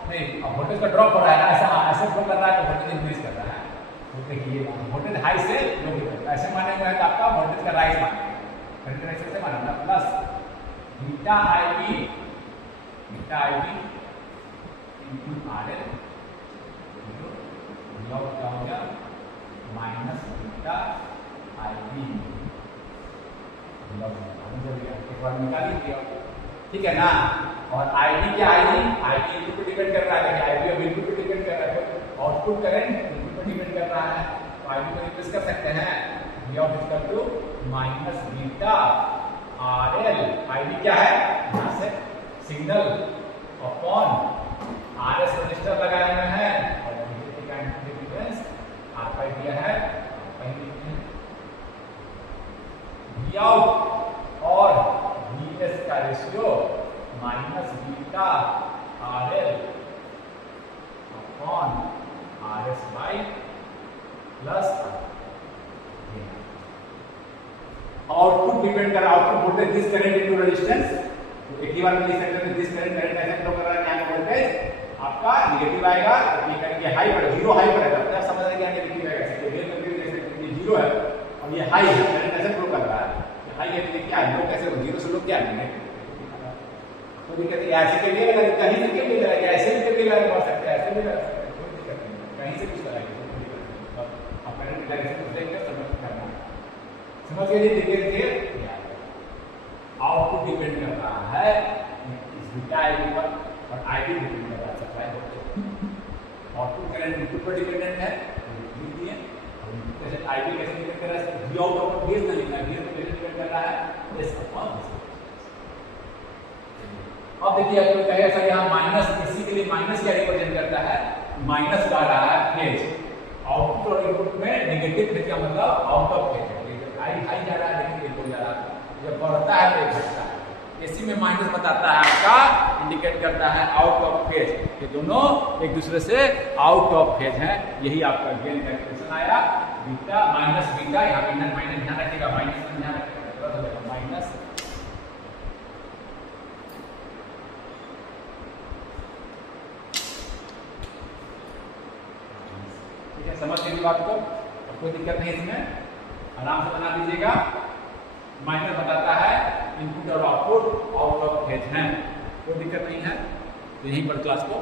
नहीं, अब वोल्टेज का ड्रॉप हो रहा है, ऐसा ऐसे फ्लो कर रहा है तो वोल्टेज इंक्रीज कर रहा है, तो देखिए वोल्टेज हाई से लो कर रहा है, ऐसे माने हुए हैं तो आपका वोल्टेज का राइज माने, करंट राइज से माना plus beta IV into RL out क्या हो गया माइनस बीटा आईवी, एक बार निकाल लीजिए, ठीक है ना। और आईडी क्या, आईडी इनपुट पे डिपेंड कर रहा है, आईडी अब इनपुट पे डिपेंड कर रहा है, आउटपुट करंट इनपुट पे डिपेंड कर रहा है, तो आईडी को रिप्लेस कर सकते हैं, V out equal to minus beta RL, ID क्या है यहाँ से सिग्नल अपॉन आरएस रजिस्टर लगाए हुए हैं, और आपका दिया है वी आउट और वीएस का ratio minus beta R L upon R S by plus output depend कर रहा है, output voltage this current into resistance. तो एक ही बार में लिख सकते हैं दिस करंट ऐसे फ्लो कर रहा है, यहाँ वोल्टेज आपका नेगेटिव आएगा, ये करके हाई पर जीरो हाई पर रहेगा, तो समझ रहे हैं नेगेटिव आएगा, ऐसे रियल कंप्यूटर जैसे ये जीरो है और ये हाई है, करंट ऐसे फ्लो कर रहा है, हाई है तो क्या लो कैसे हो, जीरो से लो क्या है, तो दिक्कत है ऐसे के लिए अगर कहीं से के लिए लगाएगा, ऐसे भी करके लगा सकते हैं, ऐसे भी लगा सकते हैं, कोई दिक्कत नहीं, कहीं से कुछ लगाएंगे आप करंट डायरेक्शन देखेंगे समझ करना, समझ के लिए देखिए आउटपुट डिपेंड कर रहा है इस बीटा आईडी पर और आईडी डिपेंड कर रहा है supply voltage. Output current input पर डिपेंडेंट है, लिख दिए, जैसे आईडी कैसे डिपेंड कर रहा है, वी आउट अपॉन वी ना लिखना, वी पे डिपेंड कर रहा है एस अपॉन एस। अब देखिए आपको कहे ऐसा यहाँ माइनस, इसी के लिए माइनस क्या रिप्रेजेंट करता है, माइनस का रहा है फेज, आउटपुट और इनपुट में नेगेटिव फेज का मतलब आउट ऑफ फेज है, हाई जा रहा है लेकिन इनको जा रहा है, जब बढ़ता है तो घटता है, इसी में माइनस बताता है आपका, इंडिकेट करता है आउट ऑफ फेज, ये दोनों एक दूसरे से आउट ऑफ फेज हैं, यही आपका गेन का क्वेश्चन आया, बीटा माइनस बीटा, यहाँ पे माइनस ध्यान रखिएगा, माइनस में ध्यान रखिएगा, माइनस ठीक है, समझ लीजिए बात को, कोई दिक्कत नहीं इसमें, आराम से बना दीजिएगा। माइनस बताता है इनपुट और आउटपुट आउट ऑफ फेज हैं, कोई दिक्कत नहीं है, तो यहीं पर क्लास को